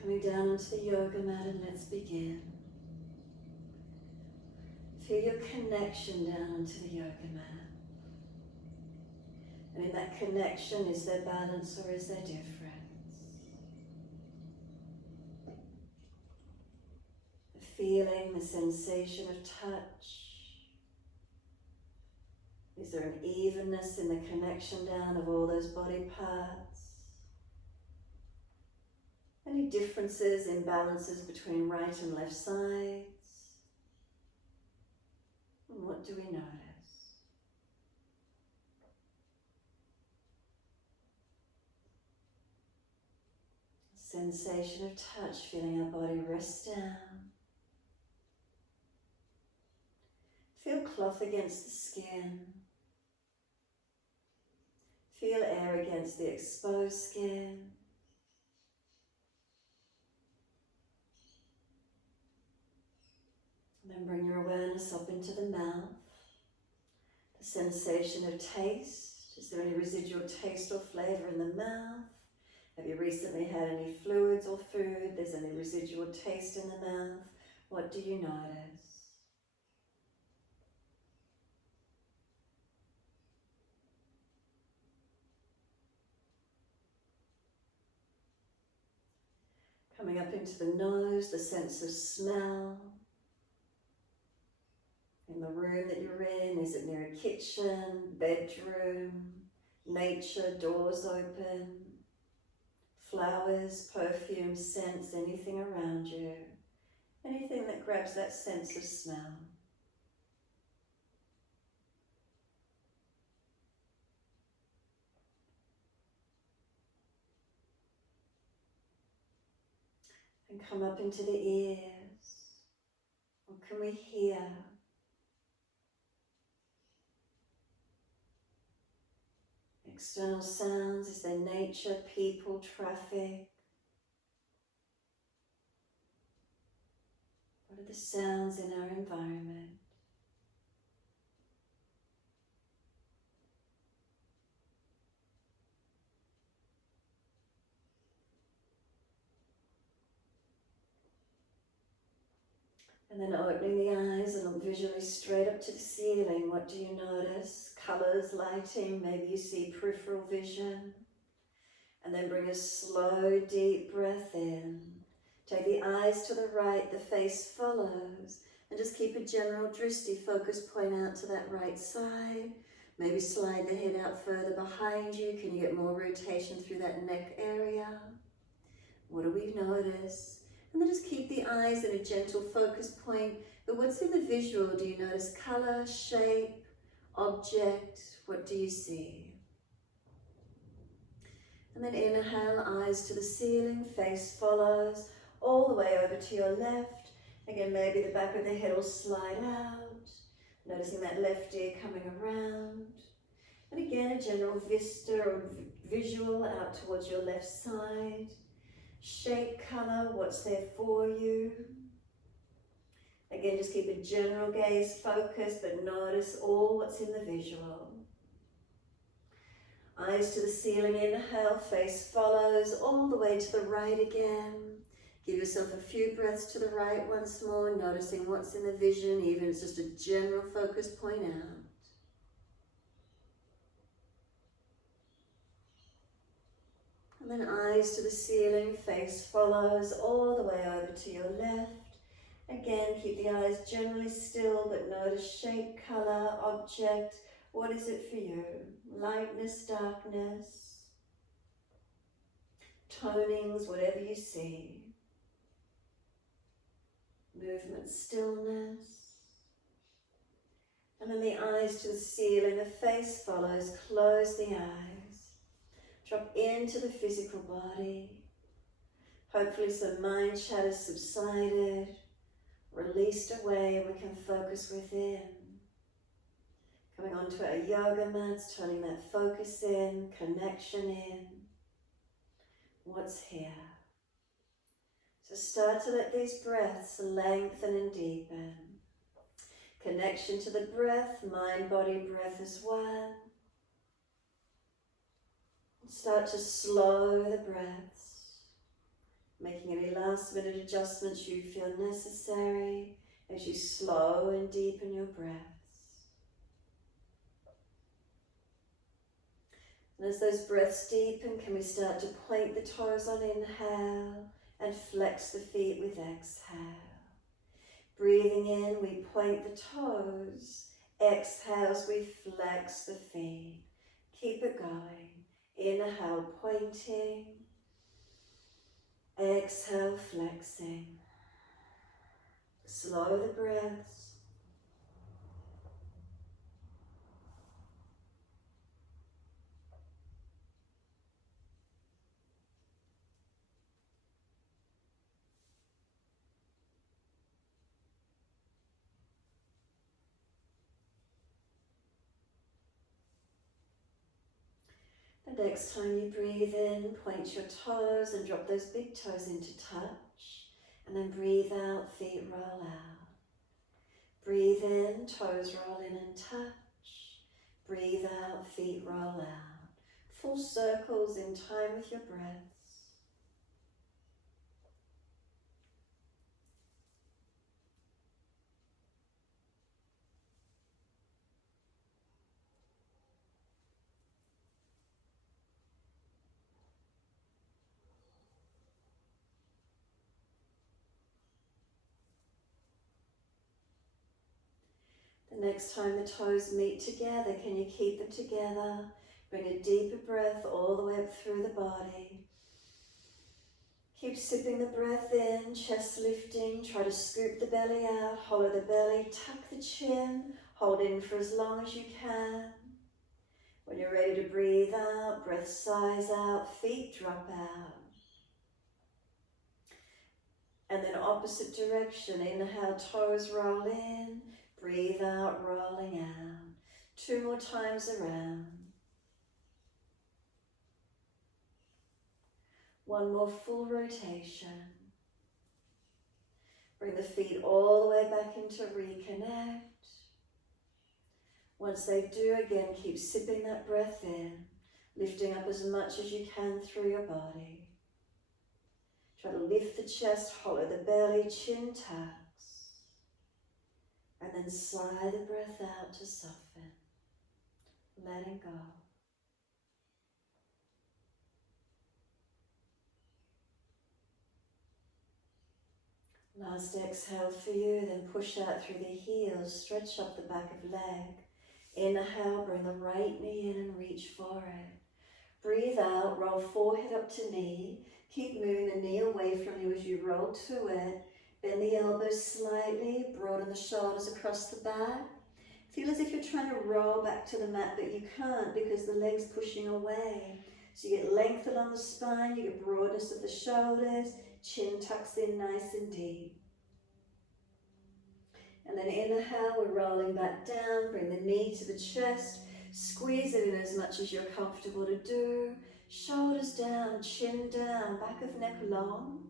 Coming down onto the yoga mat, and let's begin. Feel your connection down onto the yoga mat. And in that connection, is there balance or is there difference? The feeling, the sensation of touch. Is there an evenness in the connection down of all those body parts? Any differences, imbalances between right and left sides? And what do we notice? Sensation of touch, feeling our body rest down. Feel cloth against the skin. Feel air against the exposed skin. And then bring your awareness up into the mouth. The sensation of taste. Is there any residual taste or flavour in the mouth? Have you recently had any fluids or food? There's any residual taste in the mouth? What do you notice? Coming up into the nose, the sense of smell. In the room that you're in, is it near a kitchen, bedroom, nature, doors open, flowers, perfume, scents, anything around you, anything that grabs that sense of smell. And come up into the ears. What can we hear? External sounds, is there nature, people, traffic? What are the sounds in our environment? And then opening the eyes and look visually straight up to the ceiling. What do you notice? Colours, lighting, maybe you see peripheral vision. And then bring a slow, deep breath in. Take the eyes to the right, the face follows. And just keep a general drishti focus point out to that right side. Maybe slide the head out further behind you. Can you get more rotation through that neck area? What do we notice? And then just keep the eyes in a gentle focus point. But what's in the visual? Do you notice colour, shape, object? What do you see? And then inhale, eyes to the ceiling, face follows, all the way over to your left. Again, maybe the back of the head will slide out. Noticing that left ear coming around. And again, a general vista or visual out towards your left side. Shape, colour, what's there for you? Again, just keep a general gaze focused, but notice all what's in the visual. Eyes to the ceiling, inhale, face follows, all the way to the right again. Give yourself a few breaths to the right once more, noticing what's in the vision, even if it's just a general focus point out. And then eyes to the ceiling, face follows, all the way over to your left. Again, keep the eyes generally still, but notice shape, colour, object. What is it for you? Lightness, darkness, tonings, whatever you see. Movement, stillness. And then the eyes to the ceiling, the face follows, close the eyes. Drop into the physical body. Hopefully some mind chatter subsided, released away, and we can focus within. Coming onto our yoga mats, turning that focus in, connection in. What's here? So start to let these breaths lengthen and deepen. Connection to the breath, mind, body, breath as one. Start to slow the breaths. making any last minute adjustments you feel necessary as you slow and deepen your breaths. And as those breaths deepen, can we start to point the toes on inhale and flex the feet with exhale. Breathing in, we point the toes. Exhales, we flex the feet. Keep it going. Inhale, pointing. Exhale, flexing. Slow the breaths. The next time you breathe in, point your toes and drop those big toes into touch. And then breathe out, feet roll out. Breathe in, toes roll in and touch. Breathe out, feet roll out. Full circles in time with your breaths. The next time the toes meet together, can you keep them together? Bring a deeper breath all the way up through the body. Keep sipping the breath in, chest lifting. Try to scoop the belly out, hollow the belly, tuck the chin, hold in for as long as you can. When you're ready to breathe out, breath sighs out, feet drop out. And then opposite direction, inhale, toes roll in, breathe out, rolling out. 2 more times around. 1 more full rotation. Bring the feet all the way back into reconnect. Once they do, again, keep sipping that breath in, lifting up as much as you can through your body. Try to lift the chest, hollow the belly, chin tucks. And then sigh the breath out to soften, letting go. Last exhale for you, then push out through the heels, stretch up the back of leg. Inhale, bring the right knee in and reach for it. Breathe out, roll forehead up to knee. Keep moving the knee away from you as you roll to it. Bend the elbows slightly, broaden the shoulders across the back. Feel as if you're trying to roll back to the mat, but you can't because the leg's pushing away. So you get length along the spine, you get broadness of the shoulders, chin tucks in nice and deep. And then inhale, we're rolling back down, bring the knee to the chest, squeeze it in as much as you're comfortable to do. Shoulders down, chin down, back of neck long.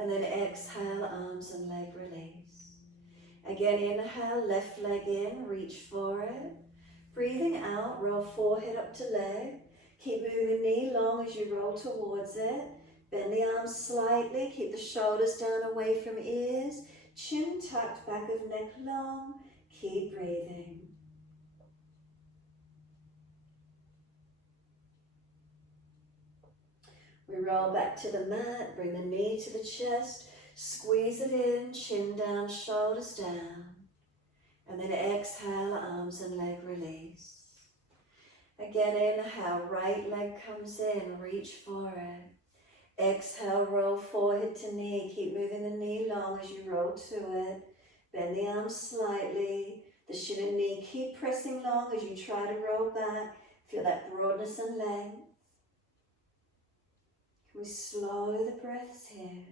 And then exhale, arms and leg release. Again, inhale, left leg in, reach for it. Breathing out, roll forehead up to leg. Keep moving the knee long as you roll towards it. Bend the arms slightly, keep the shoulders down away from ears. Chin tucked, back of neck long. Keep breathing. We roll back to the mat, bring the knee to the chest, squeeze it in, chin down, shoulders down. And then exhale, arms and leg release. Again, inhale, right leg comes in, reach for it. Exhale, roll forehead to knee. Keep moving the knee long as you roll to it. Bend the arms slightly. The shin and knee keep pressing long as you try to roll back. Feel that broadness and length. Can we slow the breaths here?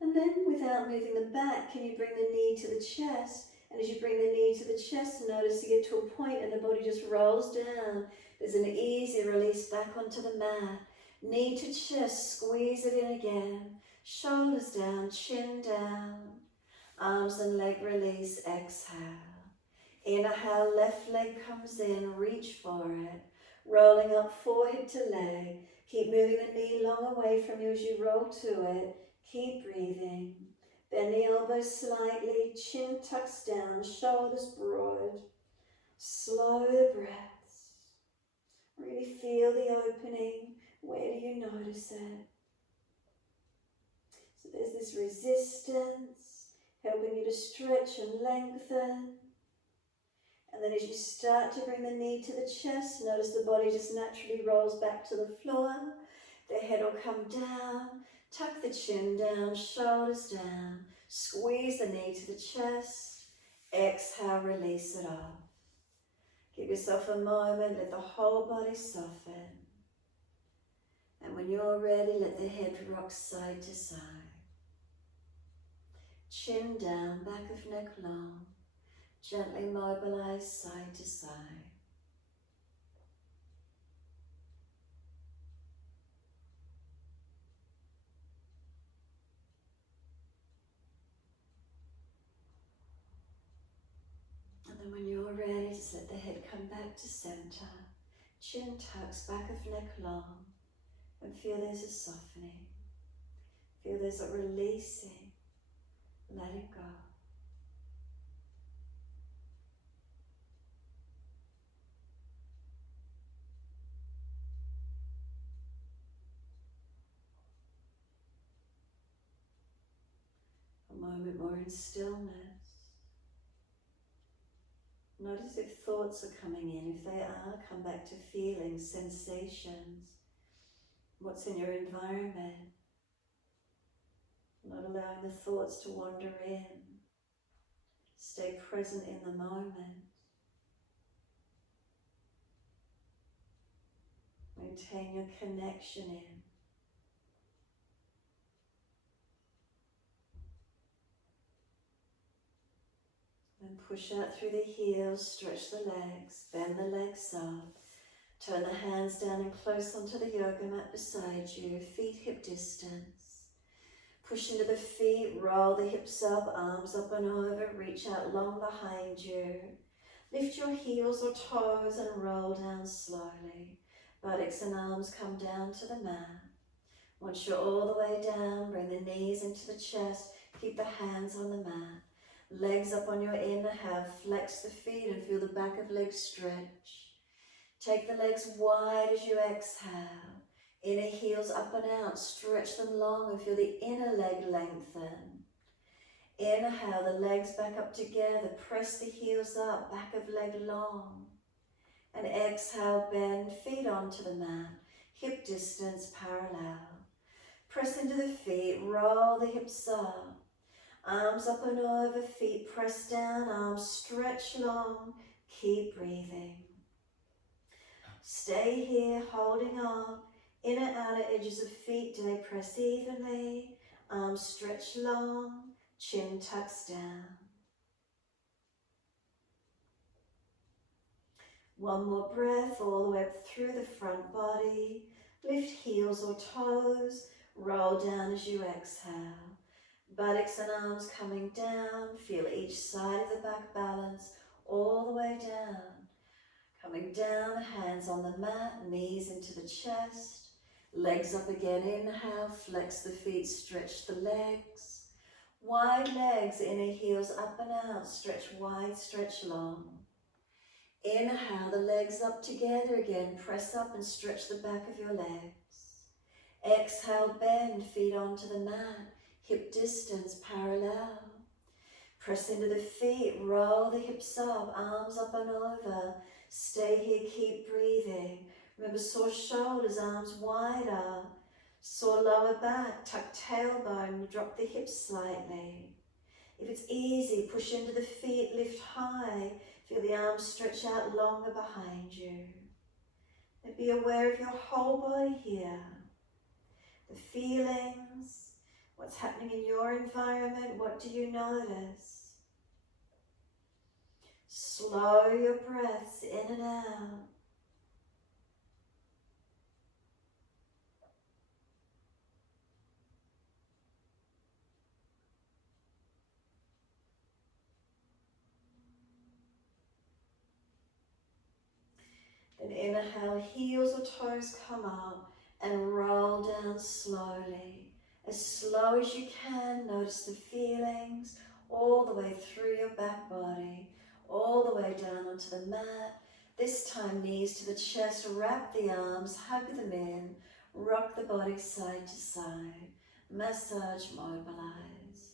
And then without moving the back, can you bring the knee to the chest? And as you bring the knee to the chest, notice you get to a point and the body just rolls down. There's an easy release back onto the mat. Knee to chest, squeeze it in again. Shoulders down, chin down. Arms and leg release, exhale. Inhale, left leg comes in, reach for it. Rolling up forehead to leg. Keep moving the knee long away from you as you roll to it. Keep breathing. Bend the elbows slightly, chin tucks down, shoulders broad. Slow the breaths. Really feel the opening. Where do you notice it? So there's this resistance, helping you to stretch and lengthen. And then as you start to bring the knee to the chest, notice the body just naturally rolls back to the floor. The head will come down, tuck the chin down, shoulders down, squeeze the knee to the chest. Exhale, release it off. Give yourself a moment, let the whole body soften. And when you're ready, let the head rock side to side. Chin down, back of neck long. Gently mobilize side to side. And then when you're ready, just let the head come back to center. Chin tucks, back of neck long. And feel there's a softening. Feel there's a releasing. Let it go. A moment more in stillness. Notice if thoughts are coming in. If they are, come back to feelings, sensations. What's in your environment? Not allowing the thoughts to wander in. Stay present in the moment. Maintain your connection in. Then push out through the heels, stretch the legs, bend the legs up. Turn the hands down and close onto the yoga mat beside you, feet hip distance. Push into the feet, roll the hips up, arms up and over, reach out long behind you. Lift your heels or toes and roll down slowly. Buttocks and arms come down to the mat. Once you're all the way down, bring the knees into the chest, keep the hands on the mat. Legs up on your inhale, flex the feet and feel the back of legs stretch. Take the legs wide as you exhale. Inner heels up and out, stretch them long and feel the inner leg lengthen. Inhale, the legs back up together, press the heels up, back of leg long. And exhale, bend, feet onto the mat, hip distance parallel. Press into the feet, roll the hips up. Arms up and over, feet press down, arms stretch long, keep breathing. Stay here, holding on. Inner outer edges of feet, do they press evenly? Arms stretch long, chin tucks down. One more breath all the way up through the front body. Lift heels or toes, roll down as you exhale. Buttocks and arms coming down, feel each side of the back balance all the way down. Coming down, hands on the mat, knees into the chest. Legs up again, inhale, flex the feet, stretch the legs. Wide legs, inner heels up and out, stretch wide, stretch long. Inhale, the legs up together again, press up and stretch the back of your legs. Exhale, bend, feet onto the mat, hip distance parallel. Press into the feet, roll the hips up, arms up and over. Stay here, keep breathing. Remember, sore shoulders, arms wider. Sore lower back, tuck tailbone, drop the hips slightly. If it's easy, push into the feet, lift high. Feel the arms stretch out longer behind you. And be aware of your whole body here. The feelings, what's happening in your environment, what do you notice? Slow your breaths in and out. Then inhale, heels or toes come up. and roll down slowly. As slow as you can, notice the feelings all the way through your back body, all the way down onto the mat. This time, knees to the chest, wrap the arms, hug them in, rock the body side to side, massage, mobilize.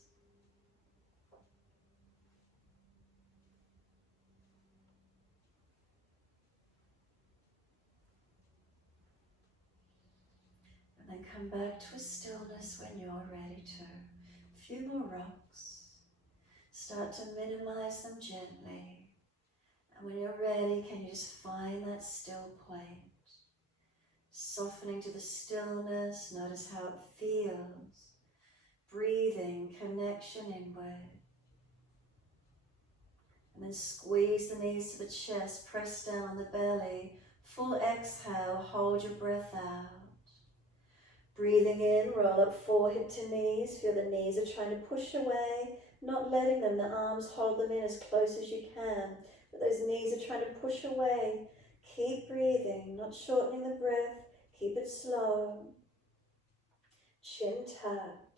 And then come back to a stillness when you're ready to. A few more rocks. Start to minimize them gently. And when you're ready, can you just find that still point? Softening to the stillness, notice how it feels. Breathing, connection inward. And then squeeze the knees to the chest, press down on the belly. Full exhale, hold your breath out. Breathing in, roll up forehead to knees. Feel the knees are trying to push away, not letting them. The arms hold them in as close as you can. But those knees are trying to push away. Keep breathing, not shortening the breath. Keep it slow. Chin tucked.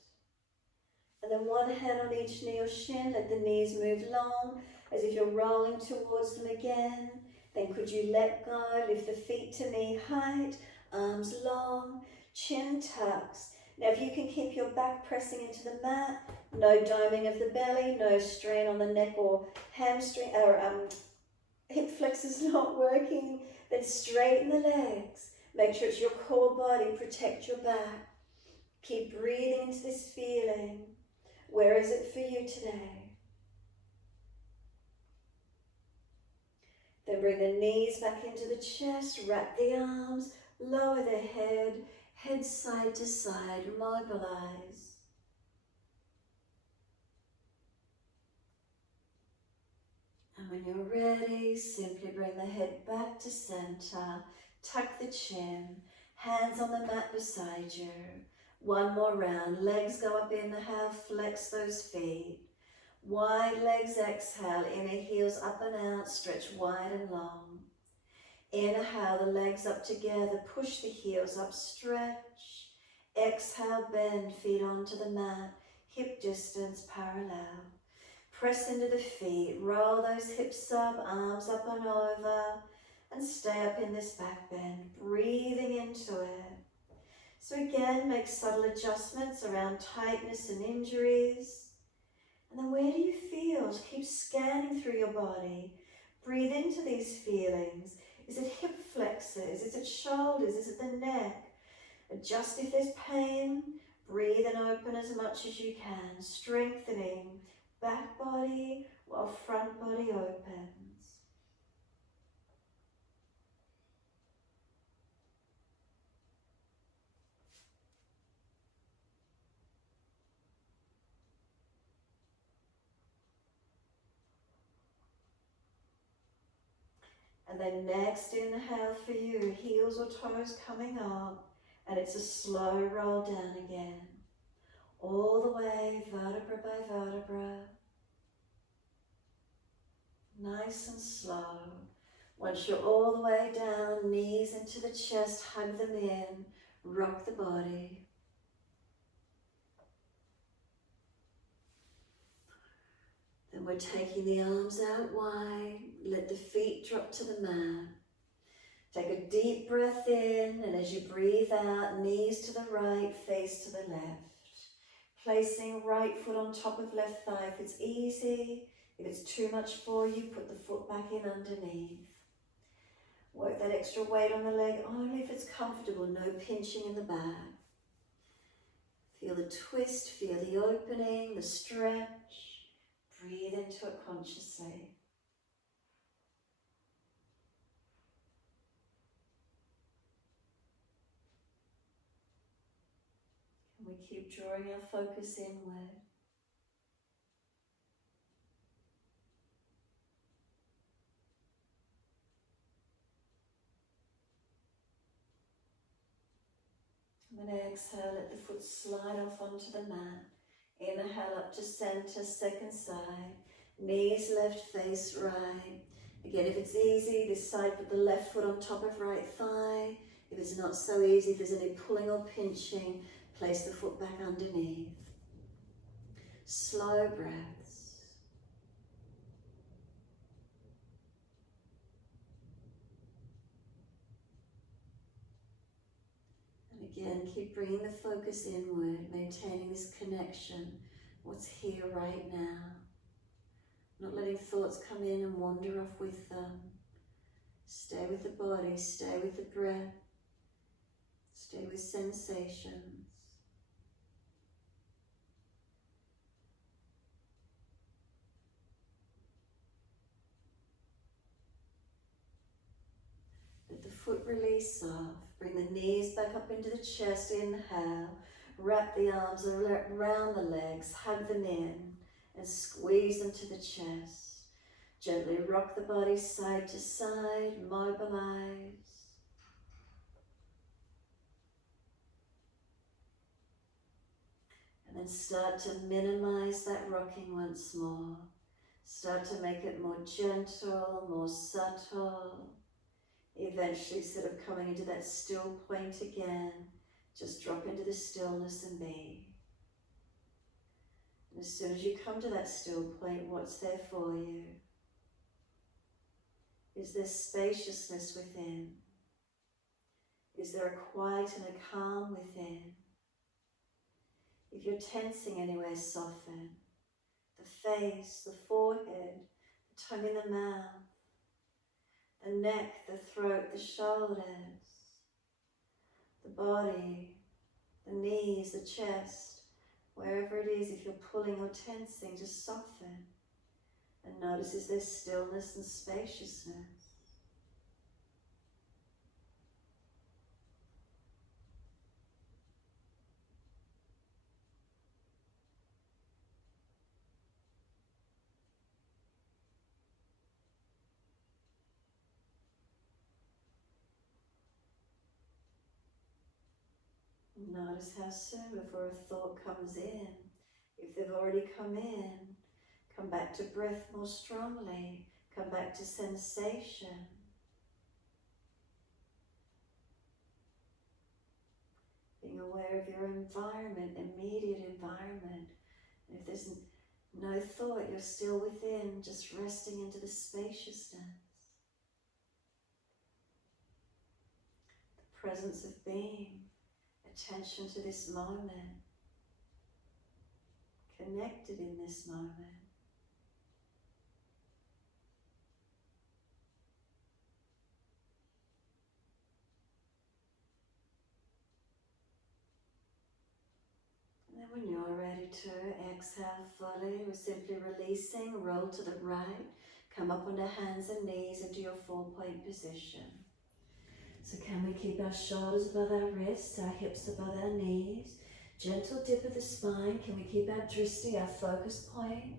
And then one hand on each knee or shin. Let the knees move long as if you're rolling towards them again. Then could you let go, lift the feet to knee height, arms long, chin tucks. Now if you can keep your back pressing into the mat, no doming of the belly, no strain on the neck or hamstring or hip flexors not working, then straighten the legs. Make sure it's your core body, protect your back. Keep breathing into this feeling. Where is it for you today? Then bring the knees back into the chest, wrap the arms, lower the head side to side, mobilize. And when you're ready, simply bring the head back to center, tuck the chin, hands on the mat beside you. One more round, legs go up, inhale, flex those feet. Wide legs, exhale, inner heels up and out, stretch wide and long. Inhale, the legs up together, push the heels up, stretch. Exhale, bend, feet onto the mat, hip distance parallel. Press into the feet, roll those hips up, arms up and over, and stay up in this back bend, breathing into it. So again, make subtle adjustments around tightness and injuries. And then where do you feel? Keep scanning through your body. Breathe into these feelings. Is it hip flexors? Is it shoulders? Is it the neck? Adjust if there's pain. Breathe and open as much as you can, strengthening back body while front body opens. And then next inhale for you, heels or toes coming up, and it's a slow roll down again. All the way, vertebra by vertebra. Nice and slow. Once you're all the way down, knees into the chest, hug them in, rock the body. Then we're taking the arms out wide, let the feet drop to the mat. Take a deep breath in, and as you breathe out, knees to the right, face to the left. Placing right foot on top of left thigh if it's easy. If it's too much for you, put the foot back in underneath. Work that extra weight on the leg only if it's comfortable, no pinching in the back. Feel the twist, feel the opening, the stretch. Breathe into it consciously. And we keep drawing our focus inward. And then exhale, let the foot slide off onto the mat. Inhale up to center, second side. Knees left, face right. Again, if it's easy, this side, put the left foot on top of right thigh. If it's not so easy, if there's any pulling or pinching, place the foot back underneath. Slow breaths. And again, keep bringing the focus inward, maintaining this connection. What's here right now. Not letting thoughts come in and wander off with them. Stay with the body, stay with the breath, stay with sensations. Let the foot release off. Bring the knees back up into the chest. Inhale. Wrap the arms around the legs. Hug them in and squeeze them to the chest. Gently rock the body side to side. Mobilize. And then start to minimize that rocking once more. Start to make it more gentle, more subtle. Eventually, instead of coming into that still point again, just drop into the stillness and be. And as soon as you come to that still point, what's there for you? Is there spaciousness within? Is there a quiet and a calm within? If you're tensing anywhere, soften. The face, the forehead, the tongue in the mouth, the neck, the throat, the shoulders, the body, the knees, the chest, wherever it is, if you're pulling or tensing, just soften. And notice, is there stillness and spaciousness? Notice how soon before a thought comes in, if they've already come in, come back to breath more strongly, come back to sensation. Being aware of your environment, immediate environment. And if there's no thought, you're still within, just resting into the spaciousness. The presence of being, attention to this moment, connected in this moment. And then when you're ready to exhale fully, we're simply releasing, roll to the right, come up onto hands and knees into your 4-point position. So can we keep our shoulders above our wrists, our hips above our knees? Gentle dip of the spine. Can we keep our drishti, our focus point?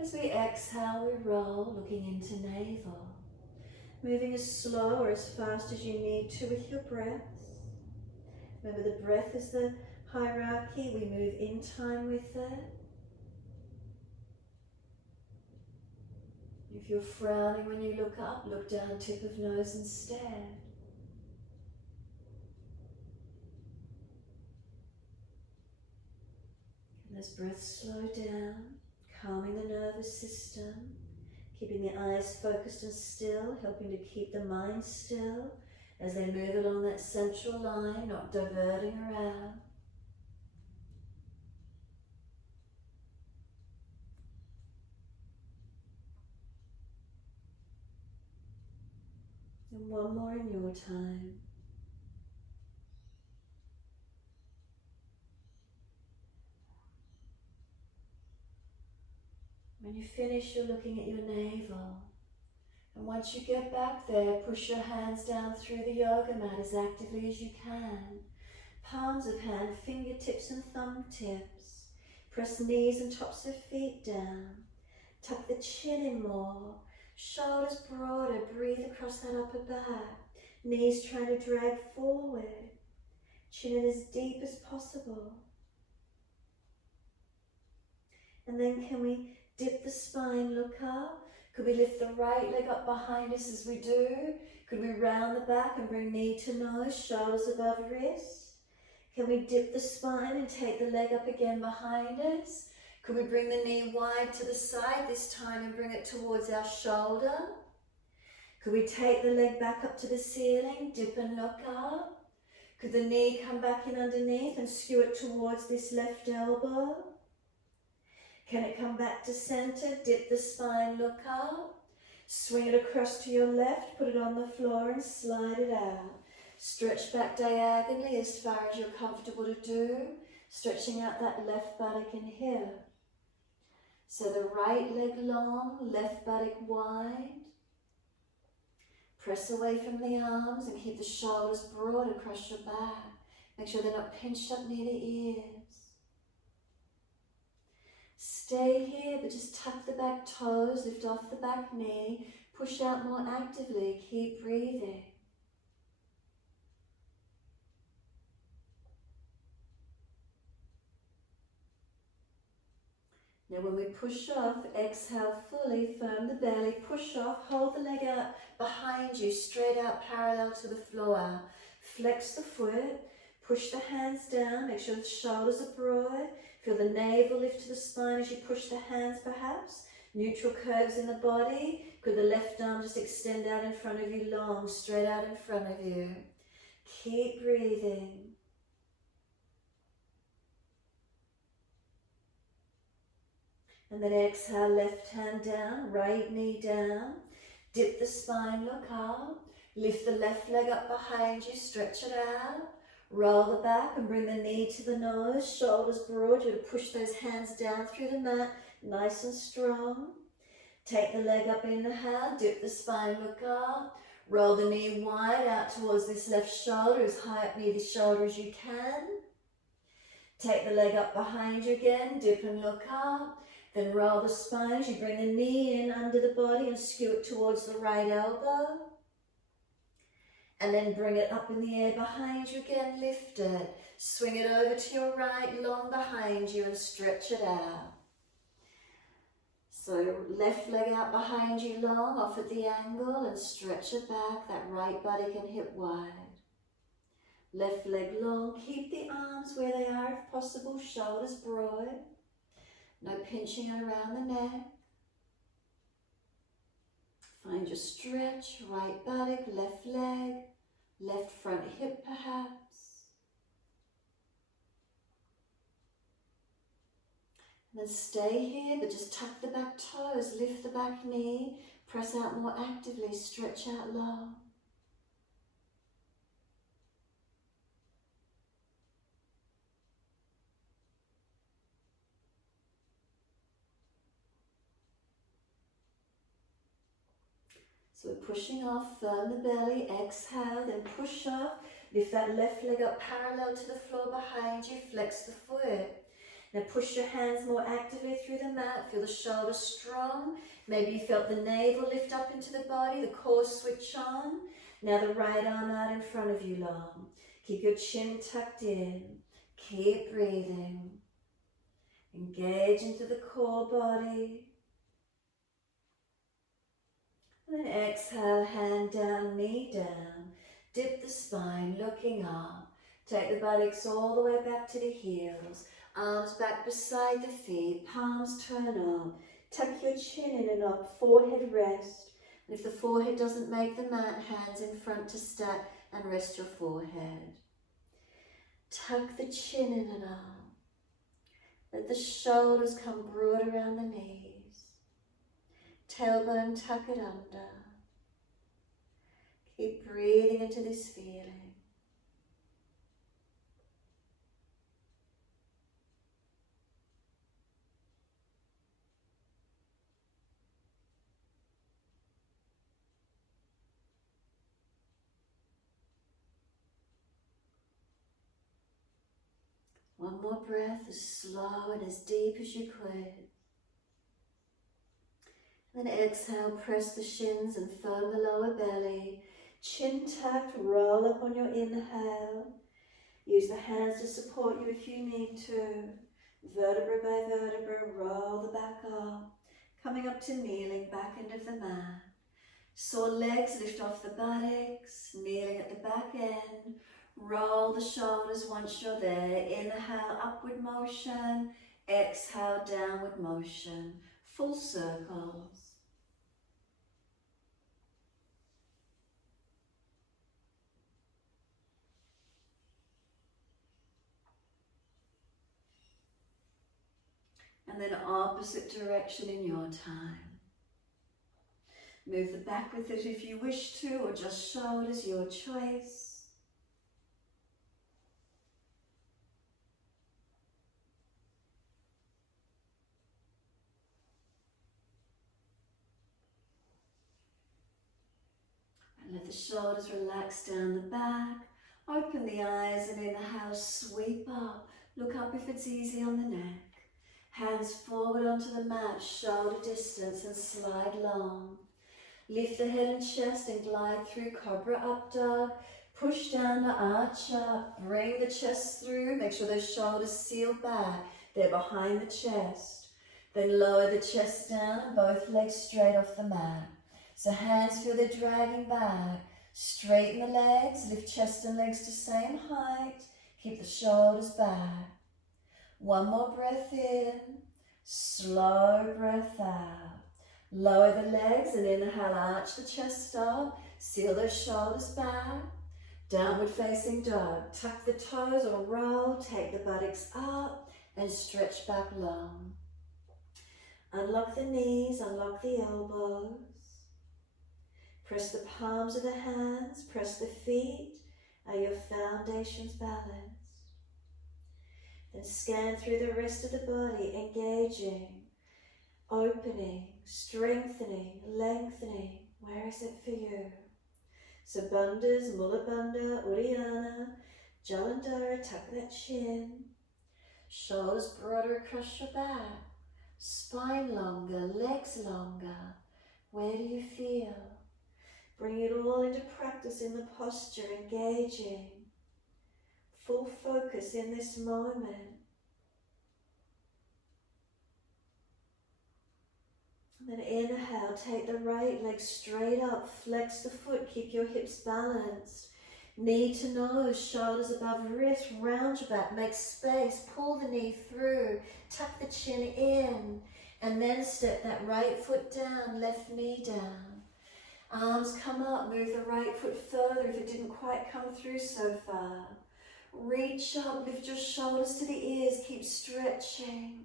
As we exhale, we roll, looking into navel. Moving as slow or as fast as you need to with your breaths. Remember, the breath is the hierarchy. We move in time with it. If you're frowning when you look up, look down, tip of nose and stare. And as breaths slow down, calming the nervous system, keeping the eyes focused and still, helping to keep the mind still as they move along that central line, not diverting around. And one more in your time. When you finish, you're looking at your navel. And once you get back there, push your hands down through the yoga mat as actively as you can. Palms of hand, fingertips and thumb tips. Press knees and tops of feet down. Tuck the chin in more. Shoulders broader, breathe across that upper back. Knees trying to drag forward. Chin in as deep as possible. And then can we dip the spine, look up, Could we lift the right leg up behind us as we do? Could we round the back and bring knee to nose, shoulders above wrist? Can we dip the spine and take the leg up again behind us? Could we bring the knee wide to the side this time and bring it towards our shoulder? Could we take the leg back up to the ceiling, dip and look up? Could the knee come back in underneath and skew it towards this left elbow? Can it come back to center? Dip the spine, look up. Swing it across to your left, put it on the floor and slide it out. Stretch back diagonally as far as you're comfortable to do, stretching out that left buttock and hip. So the right leg long, left buttock wide. Press away from the arms and keep the shoulders broad across your back. Make sure they're not pinched up near the ears. Stay here, but just tuck the back toes, lift off the back knee, push out more actively, keep breathing. Now when we push off, exhale fully, firm the belly, push off, hold the leg out behind you, straight out parallel to the floor. Flex the foot, push the hands down, make sure the shoulders are broad, feel the navel lift to the spine as you push the hands perhaps. Neutral curves in the body, could the left arm just extend out in front of you long, straight out in front of you. Keep breathing. And then exhale, left hand down, right knee down. Dip the spine, look up. Lift the left leg up behind you, stretch it out. Roll the back and bring the knee to the nose, shoulders broad. You're going to push those hands down through the mat, nice and strong. Take the leg up, inhale, dip the spine, look up. Roll the knee wide out towards this left shoulder, as high up near the shoulder as you can. Take the leg up behind you again, dip and look up. Then roll the spine as you bring the knee in under the body and skew it towards the right elbow. And then bring it up in the air behind you again, lift it. Swing it over to your right, long behind you and stretch it out. So left leg out behind you long, off at the angle and stretch it back, that right buttock and hip wide. Left leg long, keep the arms where they are if possible, shoulders broad. No pinching around the neck. Find your stretch, right buttock, left leg, left front hip perhaps. And then stay here, but just tuck the back toes, lift the back knee, press out more actively, stretch out long. So we're pushing off, firm the belly, exhale, then push off, lift that left leg up parallel to the floor behind you, flex the foot. Now push your hands more actively through the mat, feel the shoulders strong. Maybe you felt the navel lift up into the body, the core switch on. Now the right arm out in front of you long. Keep your chin tucked in, keep breathing. Engage into the core body. And then exhale, hand down, knee down. Dip the spine, looking up. Take the buttocks all the way back to the heels. Arms back beside the feet, palms turn up. Tuck your chin in and up, forehead rest. And if the forehead doesn't make the mat, hands in front to stack and rest your forehead. Tuck the chin in and up. Let the shoulders come broad around the knees. Tailbone, tuck it under. Keep breathing into this feeling. One more breath, as slow and as deep as you could. Then exhale, press the shins and firm the lower belly. Chin tucked, roll up on your inhale. Use the hands to support you if you need to. Vertebra by vertebra, roll the back up. Coming up to kneeling, back end of the mat. Sore legs, lift off the buttocks, kneeling at the back end. Roll the shoulders once you're there. Inhale, upward motion. Exhale, downward motion. Full circles. And then opposite direction in your time. Move the back with it if you wish to, or just shoulders, your choice. And let the shoulders relax down the back. Open the eyes and inhale, sweep up. Look up if it's easy on the neck. Hands forward onto the mat, shoulder distance, and slide long. Lift the head and chest and glide through Cobra Up Dog. Push down to arch up. Bring the chest through. Make sure those shoulders seal back. They're behind the chest. Then lower the chest down and both legs straight off the mat. So hands feel they're dragging back. Straighten the legs. Lift chest and legs to same height. Keep the shoulders back. One more breath in. Slow breath out. Lower the legs and inhale, arch the chest up, seal those shoulders back. Downward facing dog. Tuck the toes or roll, take the buttocks up and stretch back long. Unlock the knees, unlock the elbows. Press the palms of the hands, press the feet. Are your foundations balanced? Then scan through the rest of the body, engaging. Opening, strengthening, lengthening. Where is it for you? So bandhas, Mula Bandha, Uddiyana, Jalandhara, tuck that chin. Shoulders broader across your back. Spine longer, legs longer. Where do you feel? Bring it all into practice in the posture, engaging. Full focus in this moment. Then inhale, take the right leg straight up, flex the foot, keep your hips balanced. Knee to nose, shoulders above wrist, round your back, make space, pull the knee through, tuck the chin in, and then step that right foot down, left knee down. Arms come up, move the right foot further if it didn't quite come through so far. Reach up, lift your shoulders to the ears, keep stretching.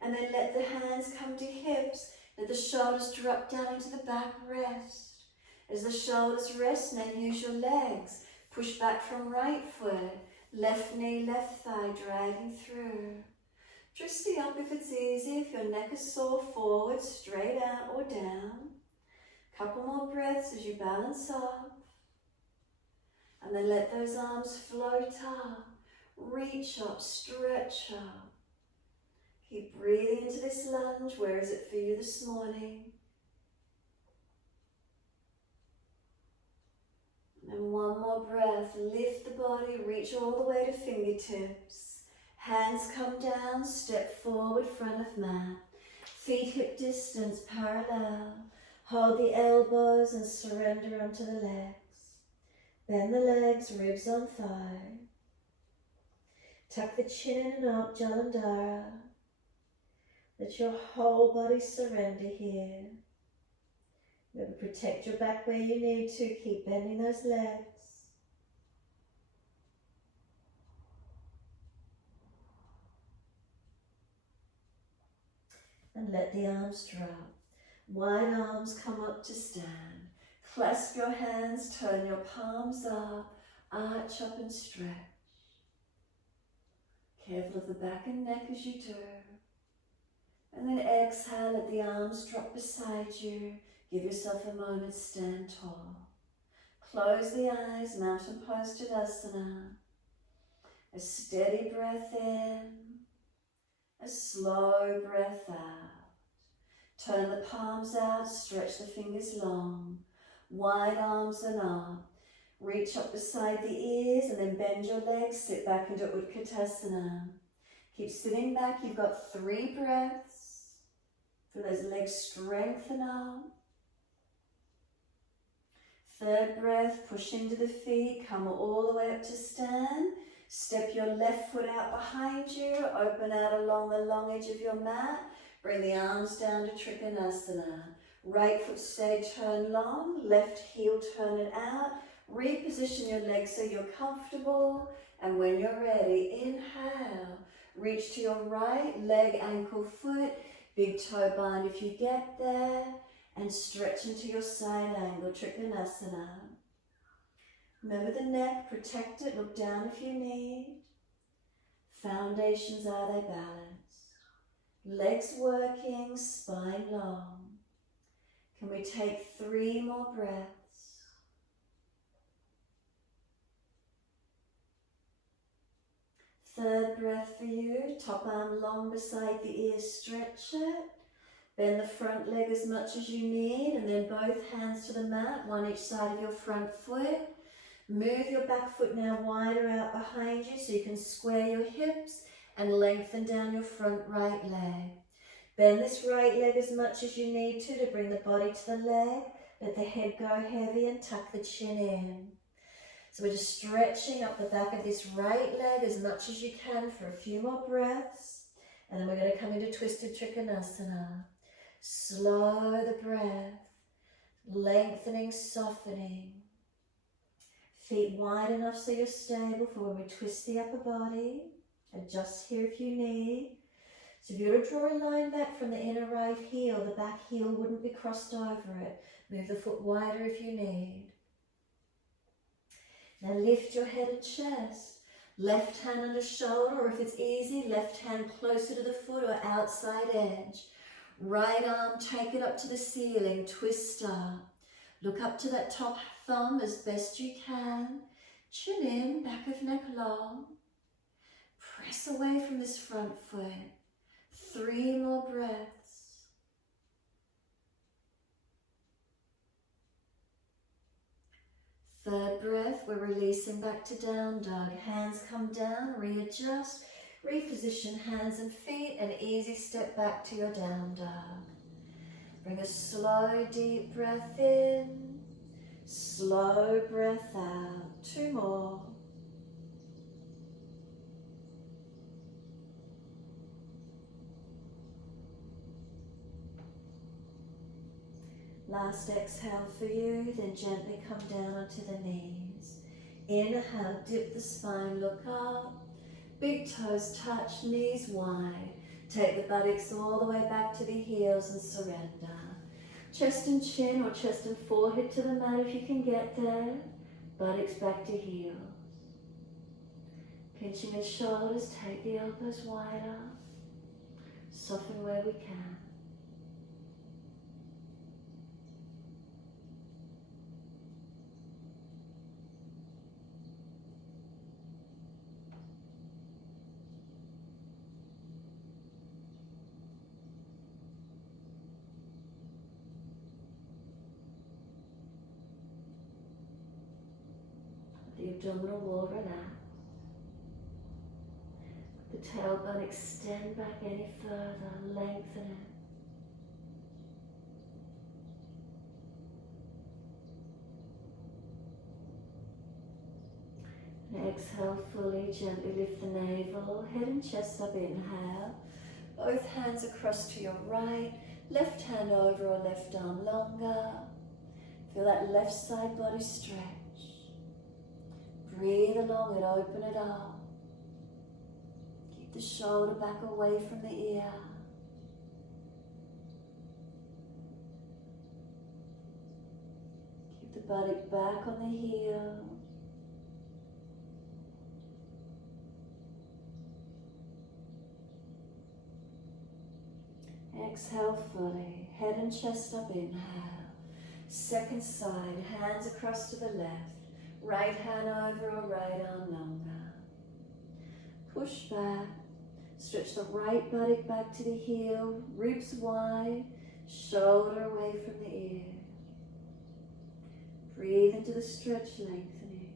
And then let the hands come to hips. Let the shoulders drop down into the back rest. As the shoulders rest, now use your legs. Push back from right foot, left knee, left thigh, dragging through. Twisting up if it's easy, if your neck is sore, forward, straight out or down. Couple more breaths as you balance up. And then let those arms float up. Reach up, stretch up. Keep breathing into this lunge. Where is it for you this morning? And one more breath. Lift the body, reach all the way to fingertips. Hands come down, step forward, front of mat. Feet hip distance, parallel. Hold the elbows and surrender onto the legs. Bend the legs, ribs on thigh. Tuck the chin in and up, Jalandhara. Let your whole body surrender here. Remember, protect your back where you need to. Keep bending those legs. And let the arms drop. Wide arms come up to stand. Clasp your hands, turn your palms up, arch up and stretch. Careful of the back and neck as you do. And then exhale, let the arms drop beside you. Give yourself a moment, stand tall. Close the eyes, mountain pose Tadasana. A steady breath in, a slow breath out. Turn the palms out, stretch the fingers long. Wide arms and up. Reach up beside the ears and then bend your legs, sit back into Utkatasana. Keep sitting back, you've got 3 breaths. Feel those legs strengthen up. Third breath, push into the feet, come all the way up to stand. Step your left foot out behind you, open out along the long edge of your mat. Bring the arms down to Trikonasana. Right foot stay turn long, left heel turn it out. Reposition your legs so you're comfortable. And when you're ready, inhale. Reach to your right, leg, ankle, foot. Big toe bind if you get there. And stretch into your side angle, Trikonasana. Remember the neck, protect it, look down if you need. Foundations, are they balanced? Legs working, spine long. Can we take 3 more breaths? Third breath for you, top arm long beside the ears, stretch it. Bend the front leg as much as you need, and then both hands to the mat, one each side of your front foot. Move your back foot now wider out behind you so you can square your hips and lengthen down your front right leg. Bend this right leg as much as you need to bring the body to the leg. Let the head go heavy and tuck the chin in. So we're just stretching up the back of this right leg as much as you can for a few more breaths. And then we're going to come into Twisted Trikonasana. Slow the breath, lengthening, softening. Feet wide enough so you're stable for when we twist the upper body. Adjust here if you need. So if you were to draw a line back from the inner right heel, the back heel wouldn't be crossed over it. Move the foot wider if you need. Now lift your head and chest. Left hand under shoulder, or if it's easy, left hand closer to the foot or outside edge. Right arm, take it up to the ceiling, twist up. Look up to that top thumb as best you can. Chin in, back of neck long. Press away from this front foot. 3 more breaths. Third breath, we're releasing back to down dog. Hands come down, readjust, reposition hands and feet, and easy step back to your down dog. Bring a slow, deep breath in, slow breath out. 2 more. Last exhale for you, then gently come down onto the knees. Inhale, dip the spine, look up. Big toes touch, knees wide. Take the buttocks all the way back to the heels and surrender. Chest and chin or chest and forehead to the mat if you can get there. Buttocks back to heels. Pinching the shoulders, take the elbows wider. Soften where we can. The abdominal wall relax. The tailbone extend back any further, lengthen it. And exhale fully, gently lift the navel, head and chest up, inhale. Both hands across to your right, left hand over or left arm longer. Feel that left side body stretch. Breathe along it, open it up. Keep the shoulder back away from the ear. Keep the buttock back on the heel. Exhale fully, head and chest up, inhale. Second side, hands across to the left. Right hand over or right arm longer. Push back. Stretch the right buttock back to the heel. Ribs wide. Shoulder away from the ear. Breathe into the stretch, lengthening.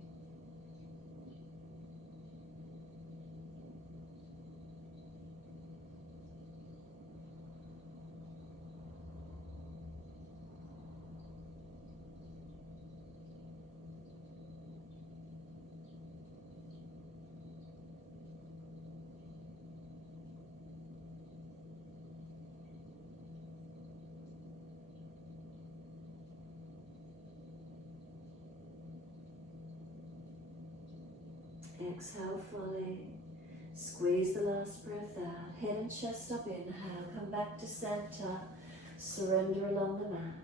Exhale fully. Squeeze the last breath out. Head and chest up, inhale. Come back to center. Surrender along the mat.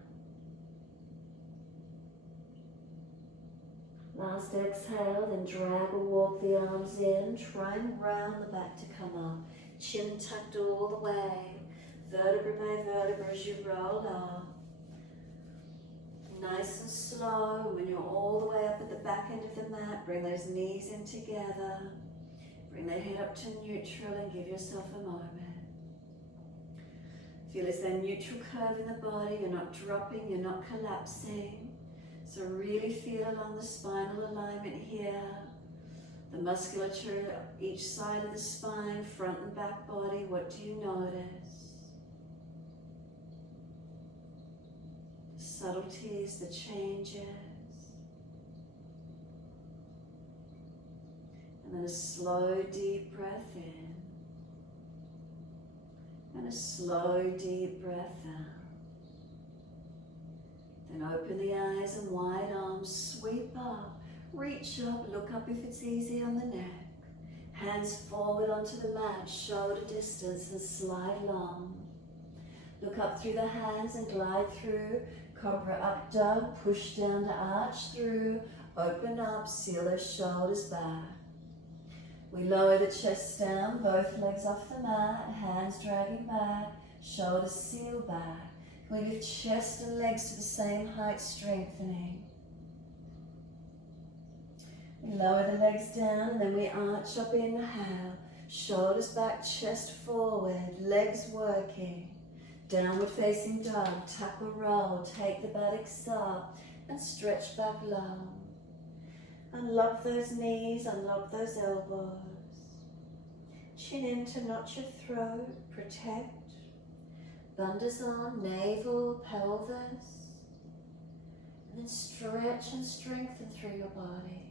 Last exhale, then drag or walk the arms in. Try and round the back to come up. Chin tucked all the way. Vertebra by vertebra as you roll up. Nice and slow. When you're all the way up at the back end of the mat, bring those knees in together. Bring the head up to neutral and give yourself a moment. Feel as though neutral curve in the body. You're not dropping, you're not collapsing. So really feel along the spinal alignment here. The musculature each side of the spine, front and back body. What do you notice? The subtleties, the changes. And then a slow, deep breath in. And a slow, deep breath out. Then open the eyes and wide arms, sweep up, reach up, look up if it's easy on the neck. Hands forward onto the mat, shoulder distance and slide long. Look up through the hands and glide through. Cobra up dog, push down to arch through. Open up, seal those shoulders back. We lower the chest down, both legs off the mat, hands dragging back, shoulders seal back. We lift chest and legs to the same height, strengthening. We lower the legs down and then we arch up, inhale. Shoulders back, chest forward, legs working. Downward facing dog, tuck or roll, take the buttocks up and stretch back long. Unlock those knees, unlock those elbows. Chin in to notch your throat, protect. Bandhas on, navel, pelvis. And then stretch and strengthen through your body.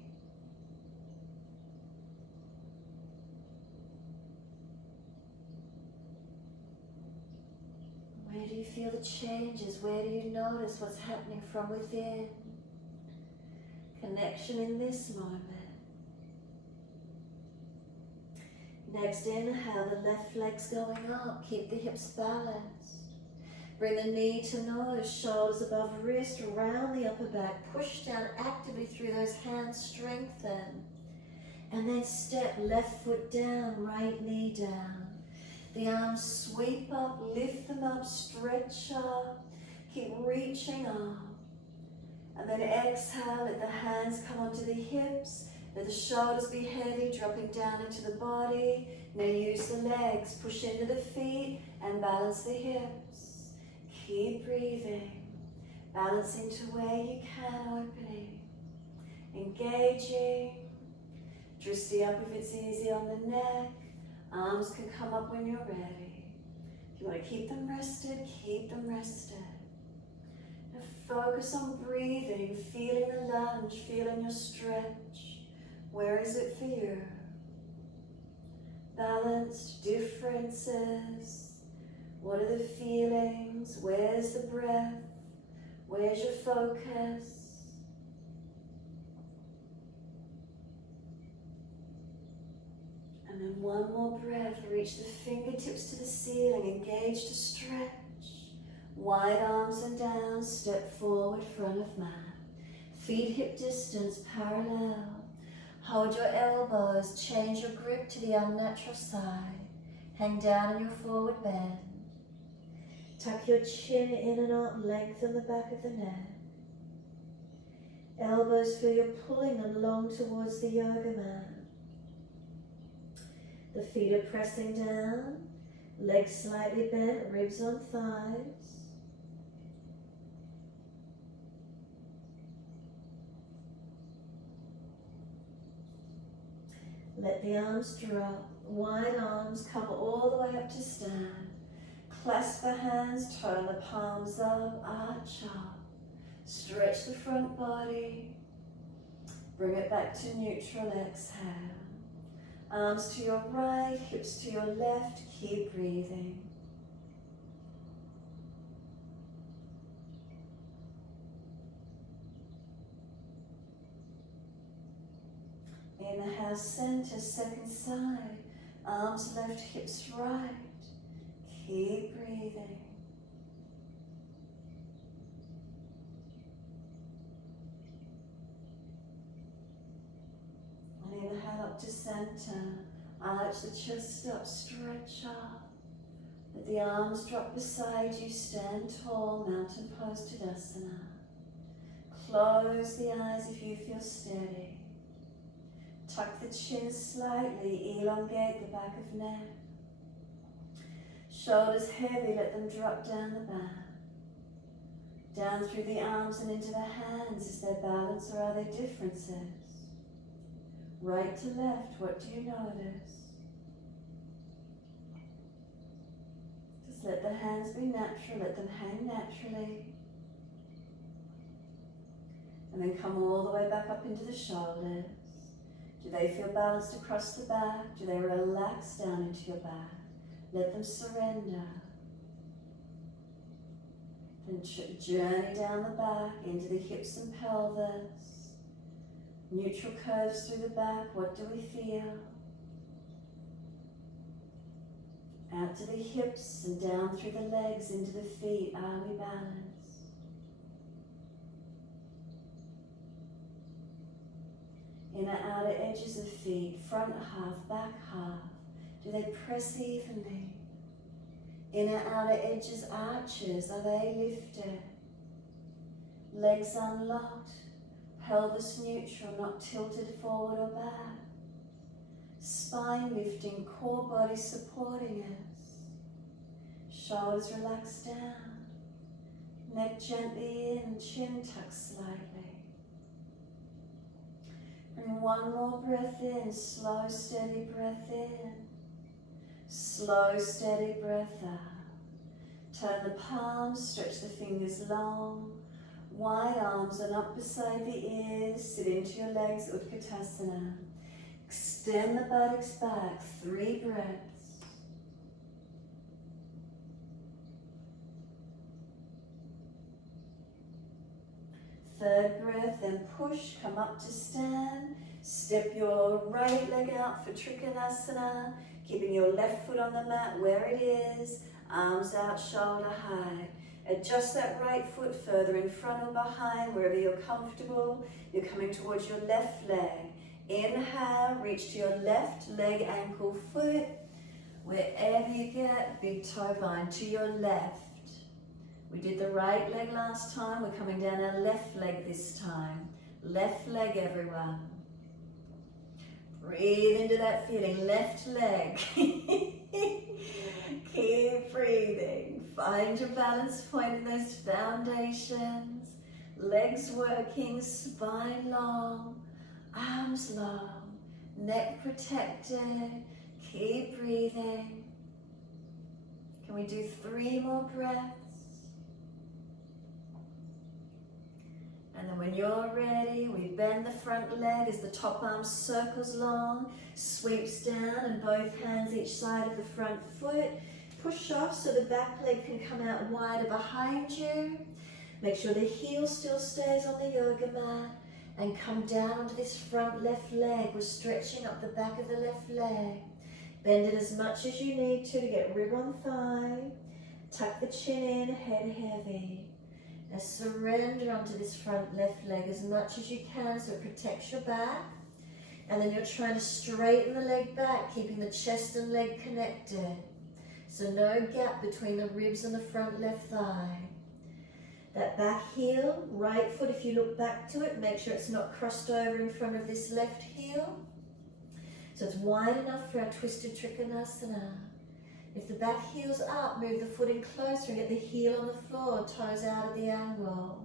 Where do you feel the changes? Where do you notice what's happening from within? Connection in this moment. Next inhale, the left leg's going up. Keep the hips balanced. Bring the knee to nose, shoulders above wrist, around the upper back. Push down actively through those hands, strengthen. And then step left foot down, right knee down. The arms sweep up, lift them up, stretch up. Keep reaching up. And then exhale, let the hands come onto the hips. Let the shoulders be heavy, dropping down into the body. Now use the legs, push into the feet and balance the hips. Keep breathing, balancing to where you can, opening, engaging. Drishti up if it's easy on the neck. Arms can come up when you're ready. If you want to keep them rested, keep them rested. Now focus on breathing, feeling the lunge, feeling your stretch. Where is it for you? Balanced, differences. What are the feelings? Where's the breath? Where's your focus? And then one more breath. Reach the fingertips to the ceiling. Engage to stretch. Wide arms and down. Step forward, front of mat. Feet hip distance, parallel. Hold your elbows, change your grip to the unnatural side. Hang down in your forward bend. Tuck your chin in and up, lengthen the back of the neck. Elbows feel you're pulling along towards the yoga mat. The feet are pressing down, legs slightly bent, ribs on thighs. Let the arms drop, wide arms come all the way up to stand. Clasp the hands, turn the palms up, arch up. Stretch the front body. Bring it back to neutral, exhale. Arms to your right, hips to your left, keep breathing. Inhale, center, second side. Arms left, hips right. Keep breathing. And inhale up to center. Arch the chest up, stretch up. Let the arms drop beside you, stand tall, mountain pose Tadasana. Close the eyes if you feel steady. Tuck the chin slightly, elongate the back of neck. Shoulders heavy, let them drop down the back. Down through the arms and into the hands. Is there balance or are there differences? Right to left, what do you notice? Just let the hands be natural, let them hang naturally. And then come all the way back up into the shoulders. Do they feel balanced across the back? Do they relax down into your back? Let them surrender. Then journey down the back into the hips and pelvis. Neutral curves through the back. What do we feel? Out to the hips and down through the legs into the feet. Are we balanced? Inner outer edges of feet, front half, back half. Do they press evenly? Inner outer edges, arches, are they lifted? Legs unlocked, pelvis neutral, not tilted forward or back. Spine lifting, core body supporting us. Shoulders relaxed down. Neck gently in, chin tucked slightly. Bring one more breath in, slow, steady breath in. Slow, steady breath out. Turn the palms, stretch the fingers long. Wide arms and up beside the ears. Sit into your legs, Utkatasana. Extend the buttocks back, 3 breaths. Third breath, then push, come up to stand. Step your right leg out for Trikonasana, keeping your left foot on the mat where it is, arms out, shoulder high. Adjust that right foot further in front or behind, wherever you're comfortable. You're coming towards your left leg. Inhale, reach to your left leg, ankle, foot. Wherever you get, big toe bind to your left. We did the right leg last time. We're coming down our left leg this time. Left leg, everyone. Breathe into that feeling. Left leg. Keep breathing. Find your balance point in those foundations. Legs working, spine long, arms long, neck protected. Keep breathing. Can we do 3 more breaths? And then when you're ready, we bend the front leg as the top arm circles long, sweeps down, and both hands each side of the front foot. Push off so the back leg can come out wider behind you. Make sure the heel still stays on the yoga mat. And come down onto this front left leg. We're stretching up the back of the left leg. Bend it as much as you need to get rib on thigh. Tuck the chin in, head heavy. Now surrender onto this front left leg as much as you can so it protects your back. And then you're trying to straighten the leg back, keeping the chest and leg connected. So no gap between the ribs and the front left thigh. That back heel, right foot, if you look back to it, make sure it's not crossed over in front of this left heel. So it's wide enough for our twisted Trikonasana. If the back heel's up, move the foot in closer and get the heel on the floor, toes out of the angle.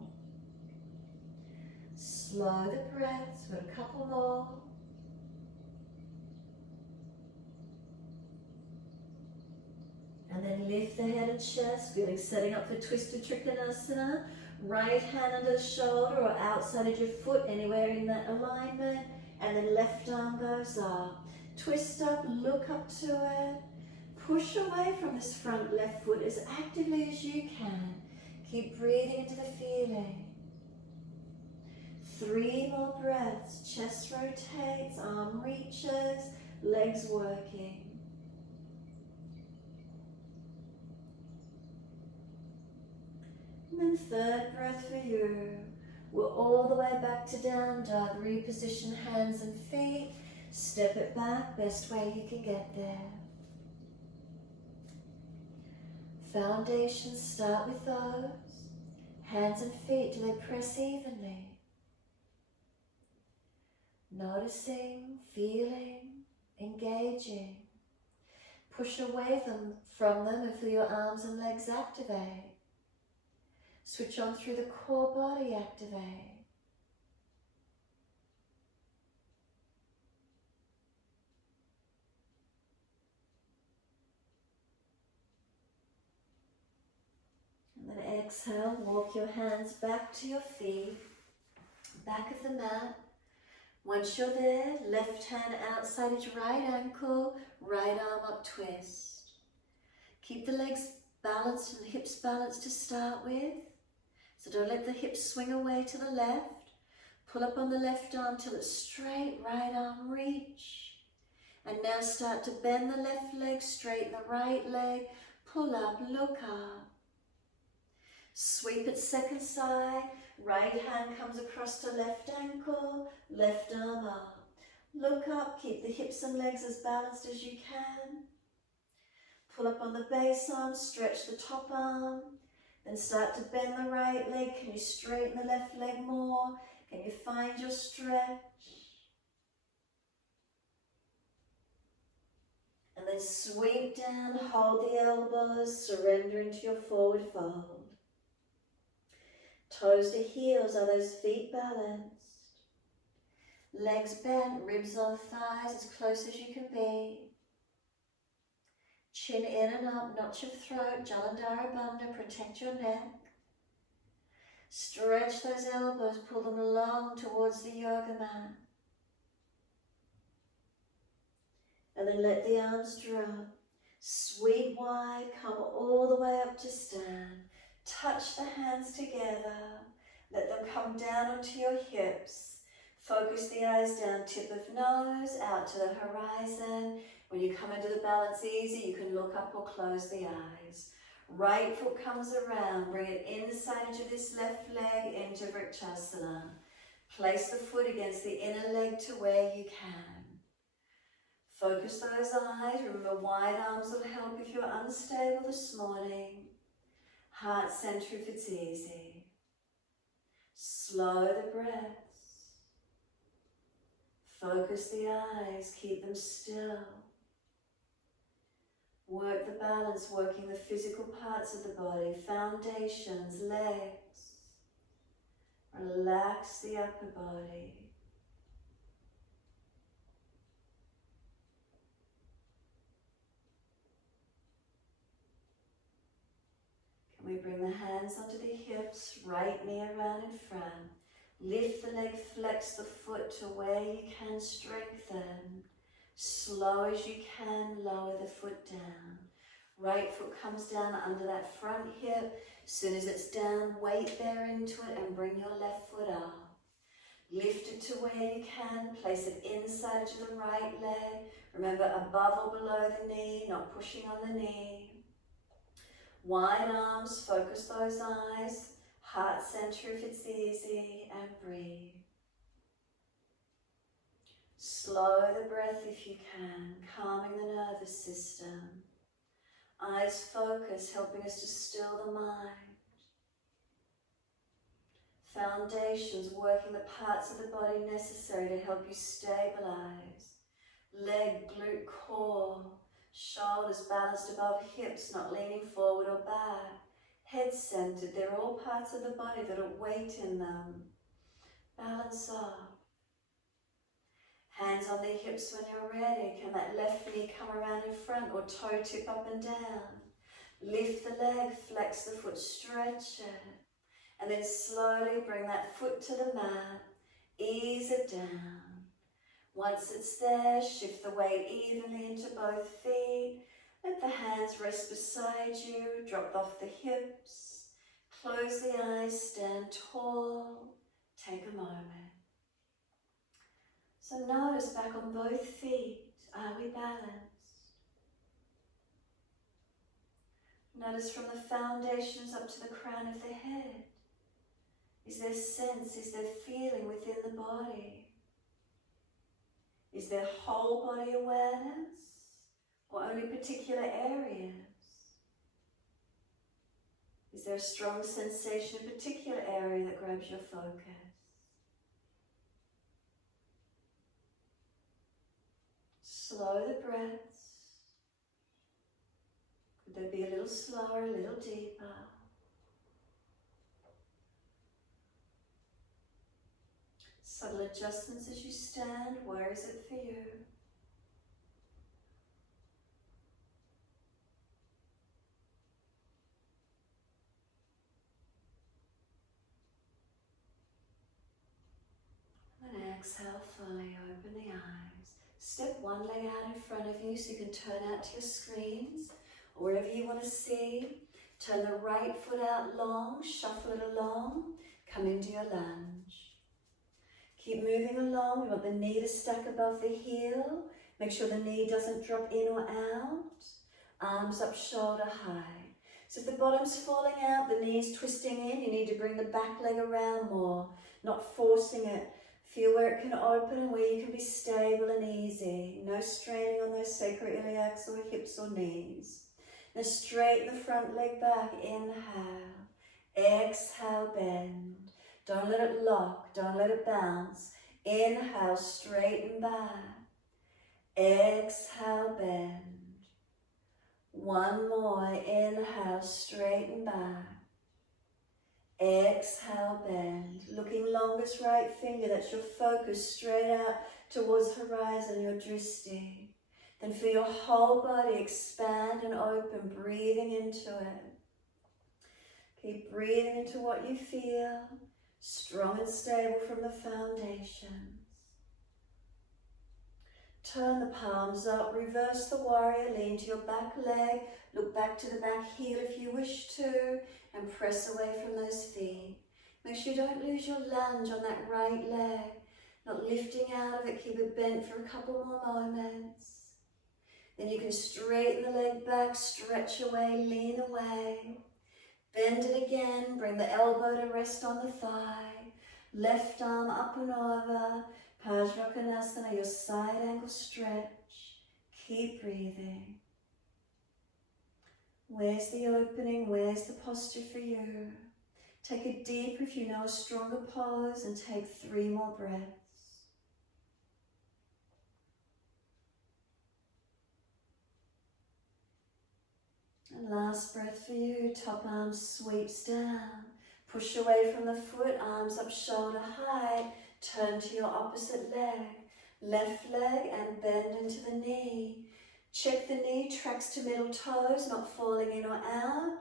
Slow the breaths, we've got a couple more. And then lift the head and chest, feeling setting up for twisted Trikonasana. Right hand under the shoulder or outside of your foot, anywhere in that alignment. And then left arm goes up. Twist up, look up to it. Push away from this front left foot as actively as you can. Keep breathing into the feeling. 3 more breaths. Chest rotates, arm reaches, legs working. And then third breath for you. We're all the way back to down dog. Reposition hands and feet. Step it back, best way you can get there. Foundations, start with those. Hands and feet, do they press evenly? Noticing, feeling, engaging. Push away from them and feel your arms and legs activate. Switch on through the core body, activate. And then exhale, walk your hands back to your feet, back of the mat. Once you're there, left hand outside each right ankle, right arm up, twist. Keep the legs balanced and the hips balanced to start with. So don't let the hips swing away to the left. Pull up on the left arm till it's straight, right arm reach. And now start to bend the left leg, straighten the right leg, pull up, look up. Sweep it second side, right hand comes across to left ankle, left arm up. Look up, keep the hips and legs as balanced as you can. Pull up on the base arm, stretch the top arm. Then start to bend the right leg. Can you straighten the left leg more? Can you find your stretch? And then sweep down, hold the elbows, surrender into your forward fold. Toes to heels, are those feet balanced? Legs bent, ribs on thighs as close as you can be. Chin in and up, notch of throat, Jalandhara Bandha, protect your neck. Stretch those elbows, pull them long towards the yoga mat. And then let the arms drop. Sweep wide, come all the way up to stand. Touch the hands together. Let them come down onto your hips. Focus the eyes down, tip of nose, out to the horizon. When you come into the balance easy, you can look up or close the eyes. Right foot comes around, bring it inside into this left leg, into Vrikshasana. Place the foot against the inner leg to where you can. Focus those eyes. Remember, wide arms will help if you're unstable this morning. Heart center if it's easy. Slow the breaths. Focus the eyes, keep them still. Work the balance, working the physical parts of the body, foundations, legs. Relax the upper body. Can we bring the hands onto the hips, right knee around in front. Lift the leg, flex the foot to where you can, strengthen. Slow as you can, lower the foot down. Right foot comes down under that front hip. As soon as it's down, weight bear into it and bring your left foot up. Lift it to where you can, place it inside to the right leg. Remember, above or below the knee, not pushing on the knee. Wide arms, focus those eyes. Heart center if it's easy, and breathe. Slow the breath if you can, calming the nervous system. Eyes focus, helping us to still the mind. Foundations, working the parts of the body necessary to help you stabilize. Leg, glute, core. Shoulders balanced above hips, not leaning forward or back. Head centered, they're all parts of the body that have weight in them. Balance up. Hands on the hips when you're ready. Can that left knee come around in front or toe tip up and down? Lift the leg, flex the foot, stretch it. And then slowly bring that foot to the mat. Ease it down. Once it's there, shift the weight evenly into both feet. Let the hands rest beside you. Drop off the hips. Close the eyes, stand tall. Take a moment. So notice back on both feet, are we balanced? Notice from the foundations up to the crown of the head. Is there sense, is there feeling within the body? Is there whole body awareness or only particular areas? Is there a strong sensation in a particular area that grabs your focus? Slow the breaths. Could they be a little slower, a little deeper? Subtle adjustments as you stand. Where is it for you? And exhale fully, open the eyes. Step one leg out in front of you so you can turn out to your screens or wherever you want to see. Turn the right foot out long, shuffle it along, come into your lunge. Keep moving along. We want the knee to stack above the heel. Make sure the knee doesn't drop in or out. Arms up shoulder high. So if the bottom's falling out, the knee's twisting in, you need to bring the back leg around more, not forcing it. Feel where it can open and where you can be stable and easy. No straining on those sacroiliacs or hips or knees. Now straighten the front leg back. Inhale. Exhale, bend. Don't let it lock. Don't let it bounce. Inhale, straighten back. Exhale, bend. One more. Inhale, straighten back. Exhale, bend. Looking longest right finger, that's your focus, straight out towards horizon, your drishti. Then feel your whole body expand and open, breathing into it. Keep breathing into what you feel, strong and stable from the foundations. Turn the palms up, reverse the warrior, lean to your back leg, look back to the back heel if you wish to, and press away from those feet. Make sure you don't lose your lunge on that right leg, not lifting out of it, keep it bent for a couple more moments. Then you can straighten the leg back, stretch away, lean away. Bend it again, bring the elbow to rest on the thigh, left arm up and over, Parsvakonasana, your side angle stretch. Keep breathing. Where's the opening? Where's the posture for you? Take it deeper if you know a stronger pose and take 3 more breaths. And last breath for you, top arm sweeps down. Push away from the foot, arms up shoulder high. Turn to your opposite leg. Left leg and bend into the knee. Check the knee, tracks to middle toes, not falling in or out.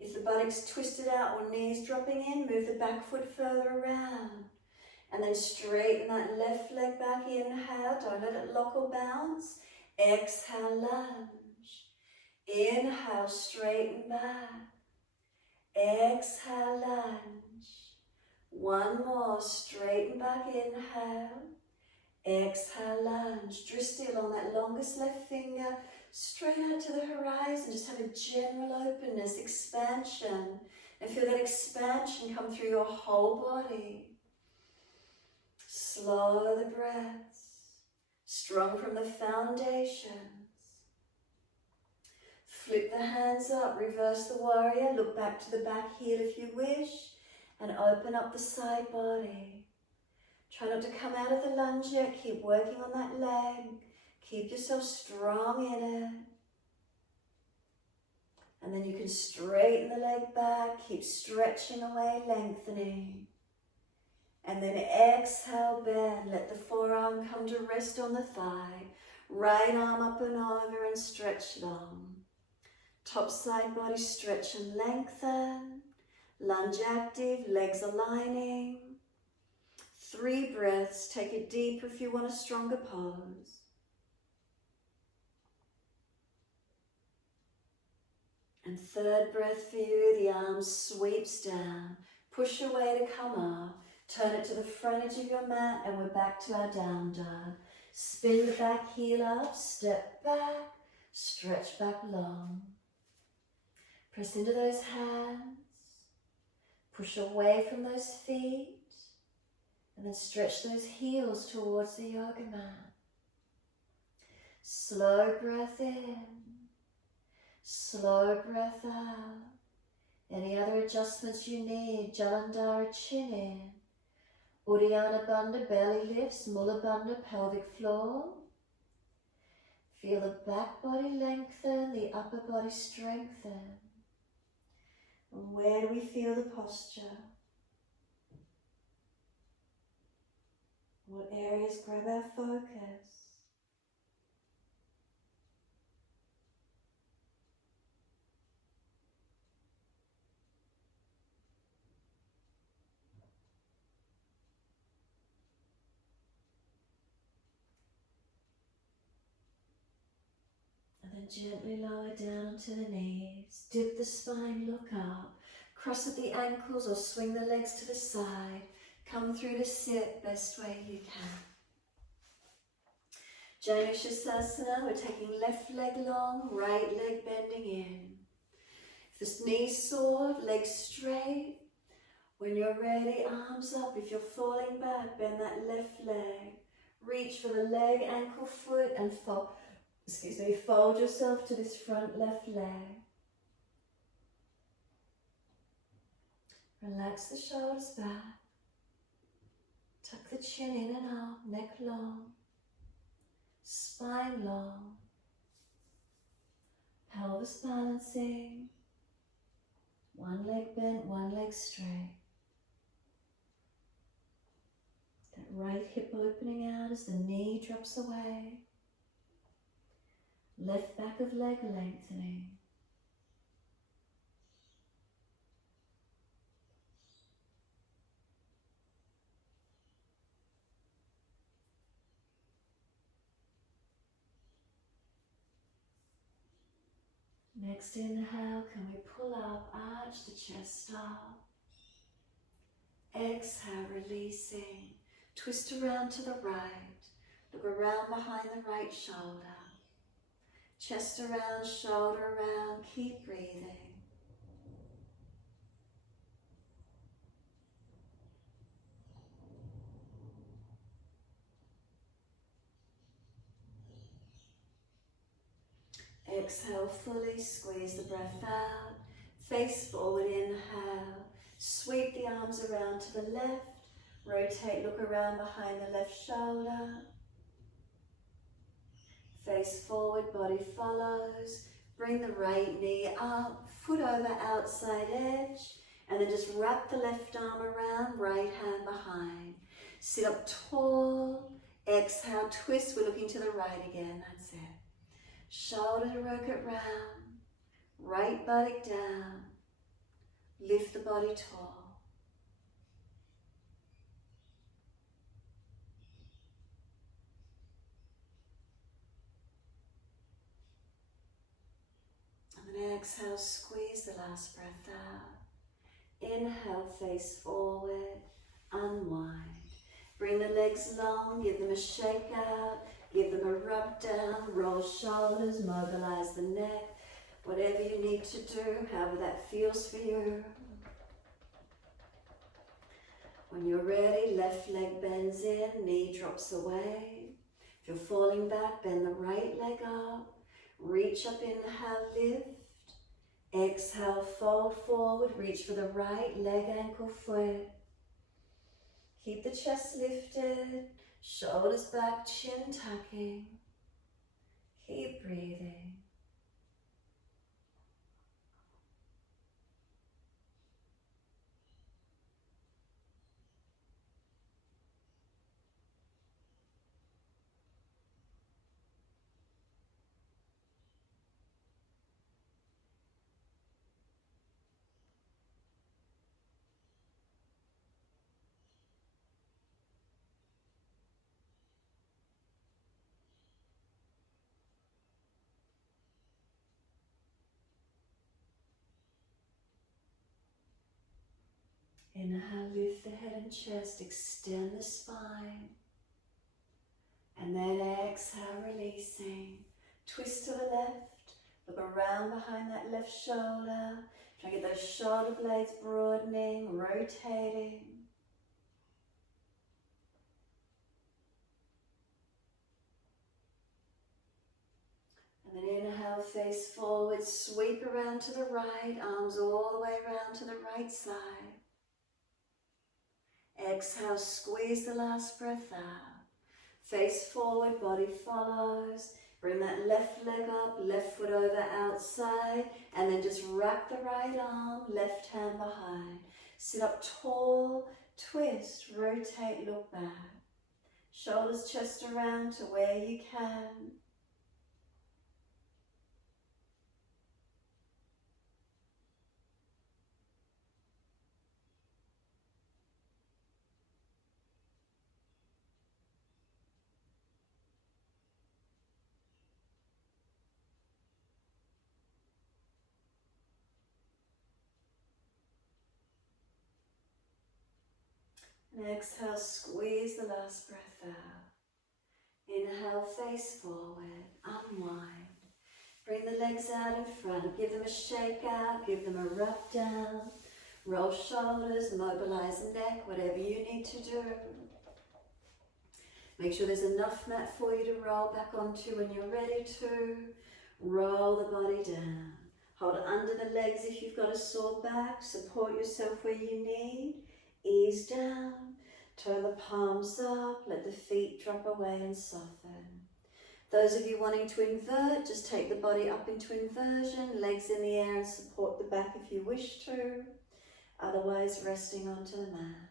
If the buttocks twisted out or knees dropping in, move the back foot further around. And then straighten that left leg back, inhale, don't let it lock or bounce. Exhale, lunge. Inhale, straighten back. Exhale, lunge. One more, straighten back, inhale. Exhale, lunge. Drishti along that longest left finger, straight out to the horizon. Just have a general openness, expansion. And feel that expansion come through your whole body. Slow the breaths. Strong from the foundations. Flip the hands up, reverse the warrior, look back to the back heel if you wish, and open up the side body. Try not to come out of the lunge yet, keep working on that leg, keep yourself strong in it. And then you can straighten the leg back, keep stretching away, lengthening. And then exhale, bend, let the forearm come to rest on the thigh, right arm up and over and stretch long. Top side body stretch and lengthen. Lunge active, legs aligning. 3 breaths, take it deeper if you want a stronger pose. And 3rd breath for you, the arm sweeps down. Push away to come up. Turn it to the front edge of your mat and we're back to our down dog. Spin the back heel up, step back, stretch back long. Press into those hands, push away from those feet, and then stretch those heels towards the yoga mat. Slow breath in, slow breath out. Any other adjustments you need, Jalandhara chin in, Uddiyana Bandha belly lifts, Mula Bandha pelvic floor. Feel the back body lengthen, the upper body strengthen. And where do we feel the posture? What areas grab our focus? And then gently lower down to the knees. Dip the spine, look up. Cross at the ankles or swing the legs to the side. Come through to sit best way you can. Janushasana, we're taking left leg long, right leg bending in. If the knee's sore, legs straight. When you're ready, arms up. If you're falling back, bend that left leg. Reach for the leg, ankle, foot, and fold yourself to this front left leg. Relax the shoulders back. Tuck the chin in and out, neck long. Spine long. Pelvis balancing. One leg bent, one leg straight. That right hip opening out as the knee drops away. Left back of leg lengthening. Next inhale, can we pull up, arch the chest up. Exhale, releasing. Twist around to the right. Look around behind the right shoulder. Chest around, shoulder around. Keep breathing. Exhale fully, squeeze the breath out. Face forward, inhale. Sweep the arms around to the left. Rotate, look around behind the left shoulder. Face forward, body follows. Bring the right knee up, foot over outside edge. And then just wrap the left arm around, right hand behind. Sit up tall. Exhale, twist. We're looking to the right again. That's it. Shoulder to rocket round. Right buttock down. Lift the body tall. And then exhale, squeeze the last breath out. Inhale, face forward, unwind. Bring the legs long, give them a shake out, give them a rub down, roll shoulders, mobilize the neck. Whatever you need to do, however that feels for you. When you're ready, left leg bends in, knee drops away. If you're falling back, bend the right leg up. Reach up, inhale, lift. Exhale, fold forward, reach for the right leg, ankle, foot. Keep the chest lifted, shoulders back, chin tucking. Keep breathing. Inhale, lift the head and chest, extend the spine. And then exhale, releasing. Twist to the left, look around behind that left shoulder. Try to get those shoulder blades broadening, rotating. And then inhale, face forward, sweep around to the right, arms all the way around to the right side. Exhale, squeeze the last breath out. Face forward, body follows. Bring that left leg up, left foot over outside, and then just wrap the right arm, left hand behind. Sit up tall, twist, rotate, look back. Shoulders, chest around to where you can. And exhale, squeeze the last breath out. Inhale, face forward, unwind. Bring the legs out in front, give them a shake out, give them a rub down. Roll shoulders, mobilize neck, whatever you need to do. Make sure there's enough mat for you to roll back onto when you're ready to. Roll the body down. Hold under the legs if you've got a sore back. Support yourself where you need. Ease down. Turn the palms up. Let the feet drop away and soften. Those of you wanting to invert, just take the body up into inversion. Legs in the air and support the back if you wish to. Otherwise, resting onto the mat.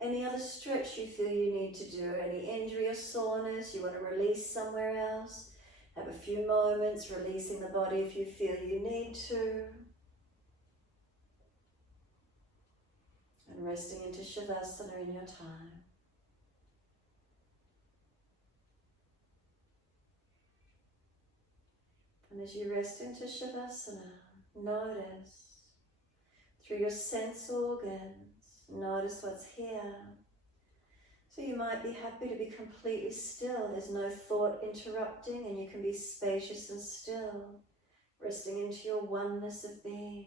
Any other stretch you feel you need to do, any injury or soreness you want to release somewhere else, have a few moments releasing the body if you feel you need to. And resting into Shavasana in your time. And as you rest into Shavasana, notice through your sense organs, notice what's here. So you might be happy to be completely still. There's no thought interrupting and you can be spacious and still, resting into your oneness of being.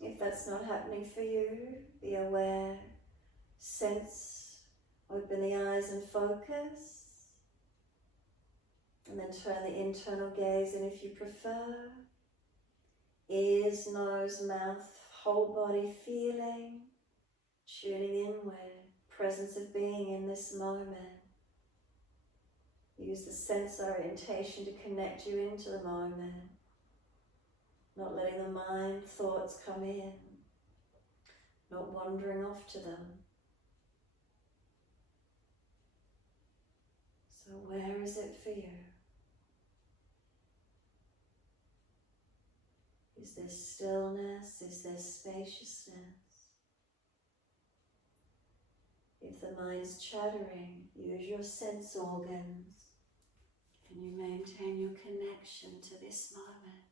If that's not happening for you, be aware, sense, open the eyes and focus. And then turn the internal gaze in if you prefer. Ears, nose, mouth, whole body feeling, tuning inward, presence of being in this moment. Use the sense orientation to connect you into the moment, not letting the mind thoughts come in, not wandering off to them. So where is it for you? Is there stillness? Is there spaciousness? If the mind's chattering, use your sense organs. Can you maintain your connection to this moment?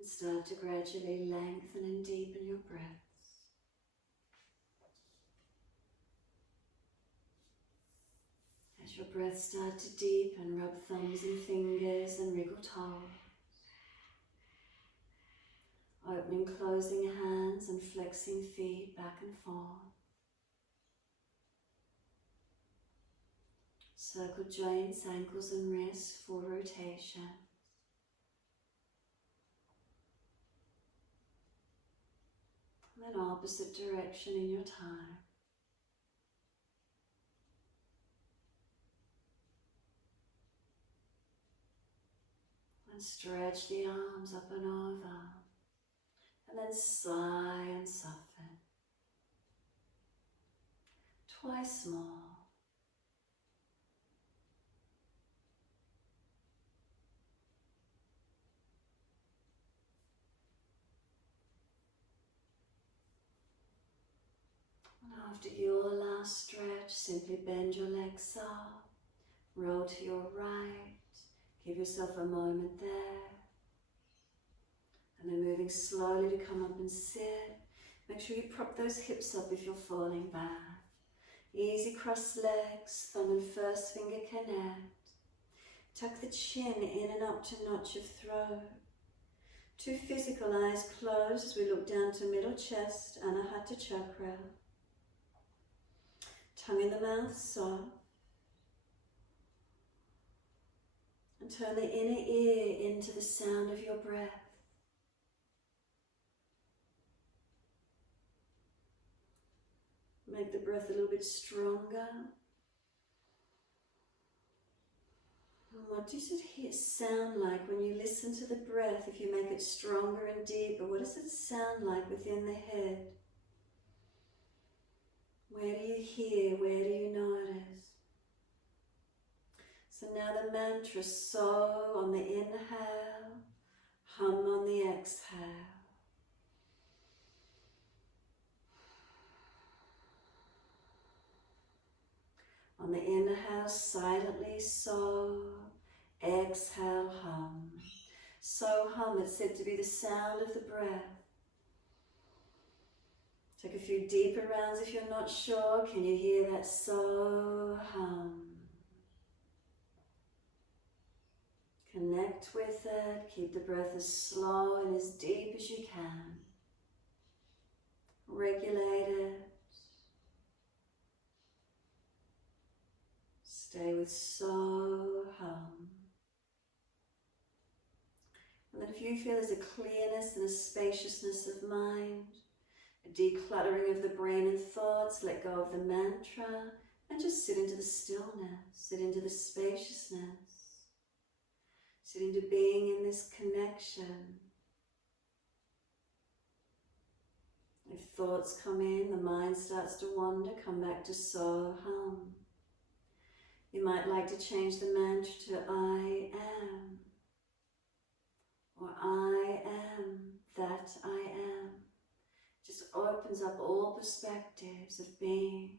And start to gradually lengthen and deepen your breaths. As your breaths start to deepen, rub thumbs and fingers and wriggle toes. Opening, closing hands and flexing feet back and forth. Circle joints, ankles and wrists, full rotation. And then opposite direction in your time. And stretch the arms up and over. And then sigh and soften. Twice more. And after your last stretch, simply bend your legs up, roll to your right, give yourself a moment there. And then moving slowly to come up and sit. Make sure you prop those hips up if you're falling back. Easy cross legs, thumb and first finger connect. Tuck the chin in and up to notch your throat. Two physical eyes closed as we look down to middle chest, Anahata chakra. Tongue in the mouth, soft. And turn the inner ear into the sound of your breath. Make the breath a little bit stronger. And what does it sound like when you listen to the breath? If you make it stronger and deeper, what does it sound like within the head? Where do you hear? Where do you notice? So now the mantra, so on the inhale, hum on the exhale. On the inhale, silently so, exhale, hum. So hum, it's said to be the sound of the breath. Take a few deeper rounds if you're not sure. Can you hear that so hum? Connect with it. Keep the breath as slow and as deep as you can. Regulate it. Stay with so hum. And then if you feel there's a clearness and a spaciousness of mind, a decluttering of the brain and thoughts, let go of the mantra and just sit into the stillness, sit into the spaciousness, sit into being in this connection. If thoughts come in, the mind starts to wander, come back to so hum. You might like to change the mantra to I am, or I am that I am. Just opens up all perspectives of being,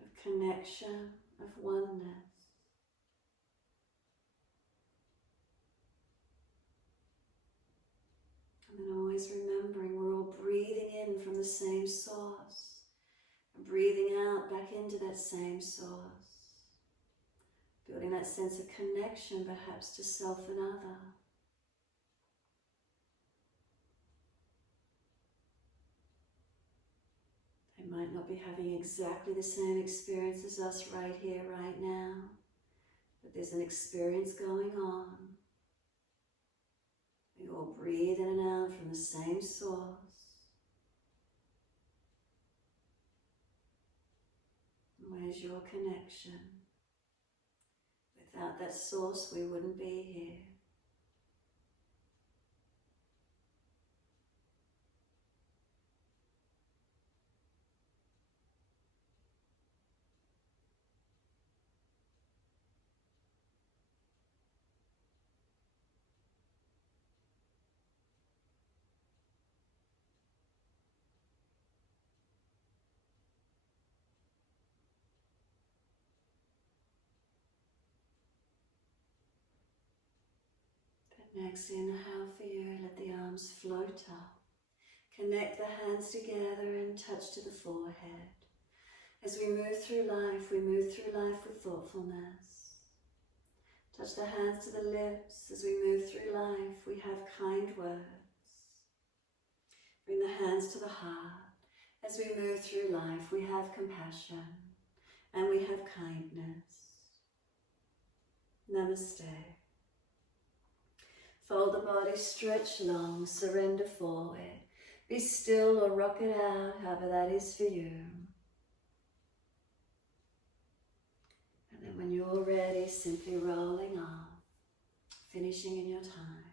of connection, of oneness. And then always remembering we're all breathing in from the same source. And breathing out back into that same source. Building that sense of connection perhaps to self and other. They might not be having exactly the same experience as us right here, right now. But there's an experience going on. We all breathe in and out from the same source. Where's your connection? Without that source, we wouldn't be here. Next inhale for you, let the arms float up. Connect the hands together and touch to the forehead. As we move through life with thoughtfulness. Touch the hands to the lips. As we move through life, we have kind words. Bring the hands to the heart. As we move through life, we have compassion and we have kindness. Namaste. Fold the body, stretch long, surrender forward. Be still or rock it out, however that is for you. And then when you're ready, simply rolling on, finishing in your time.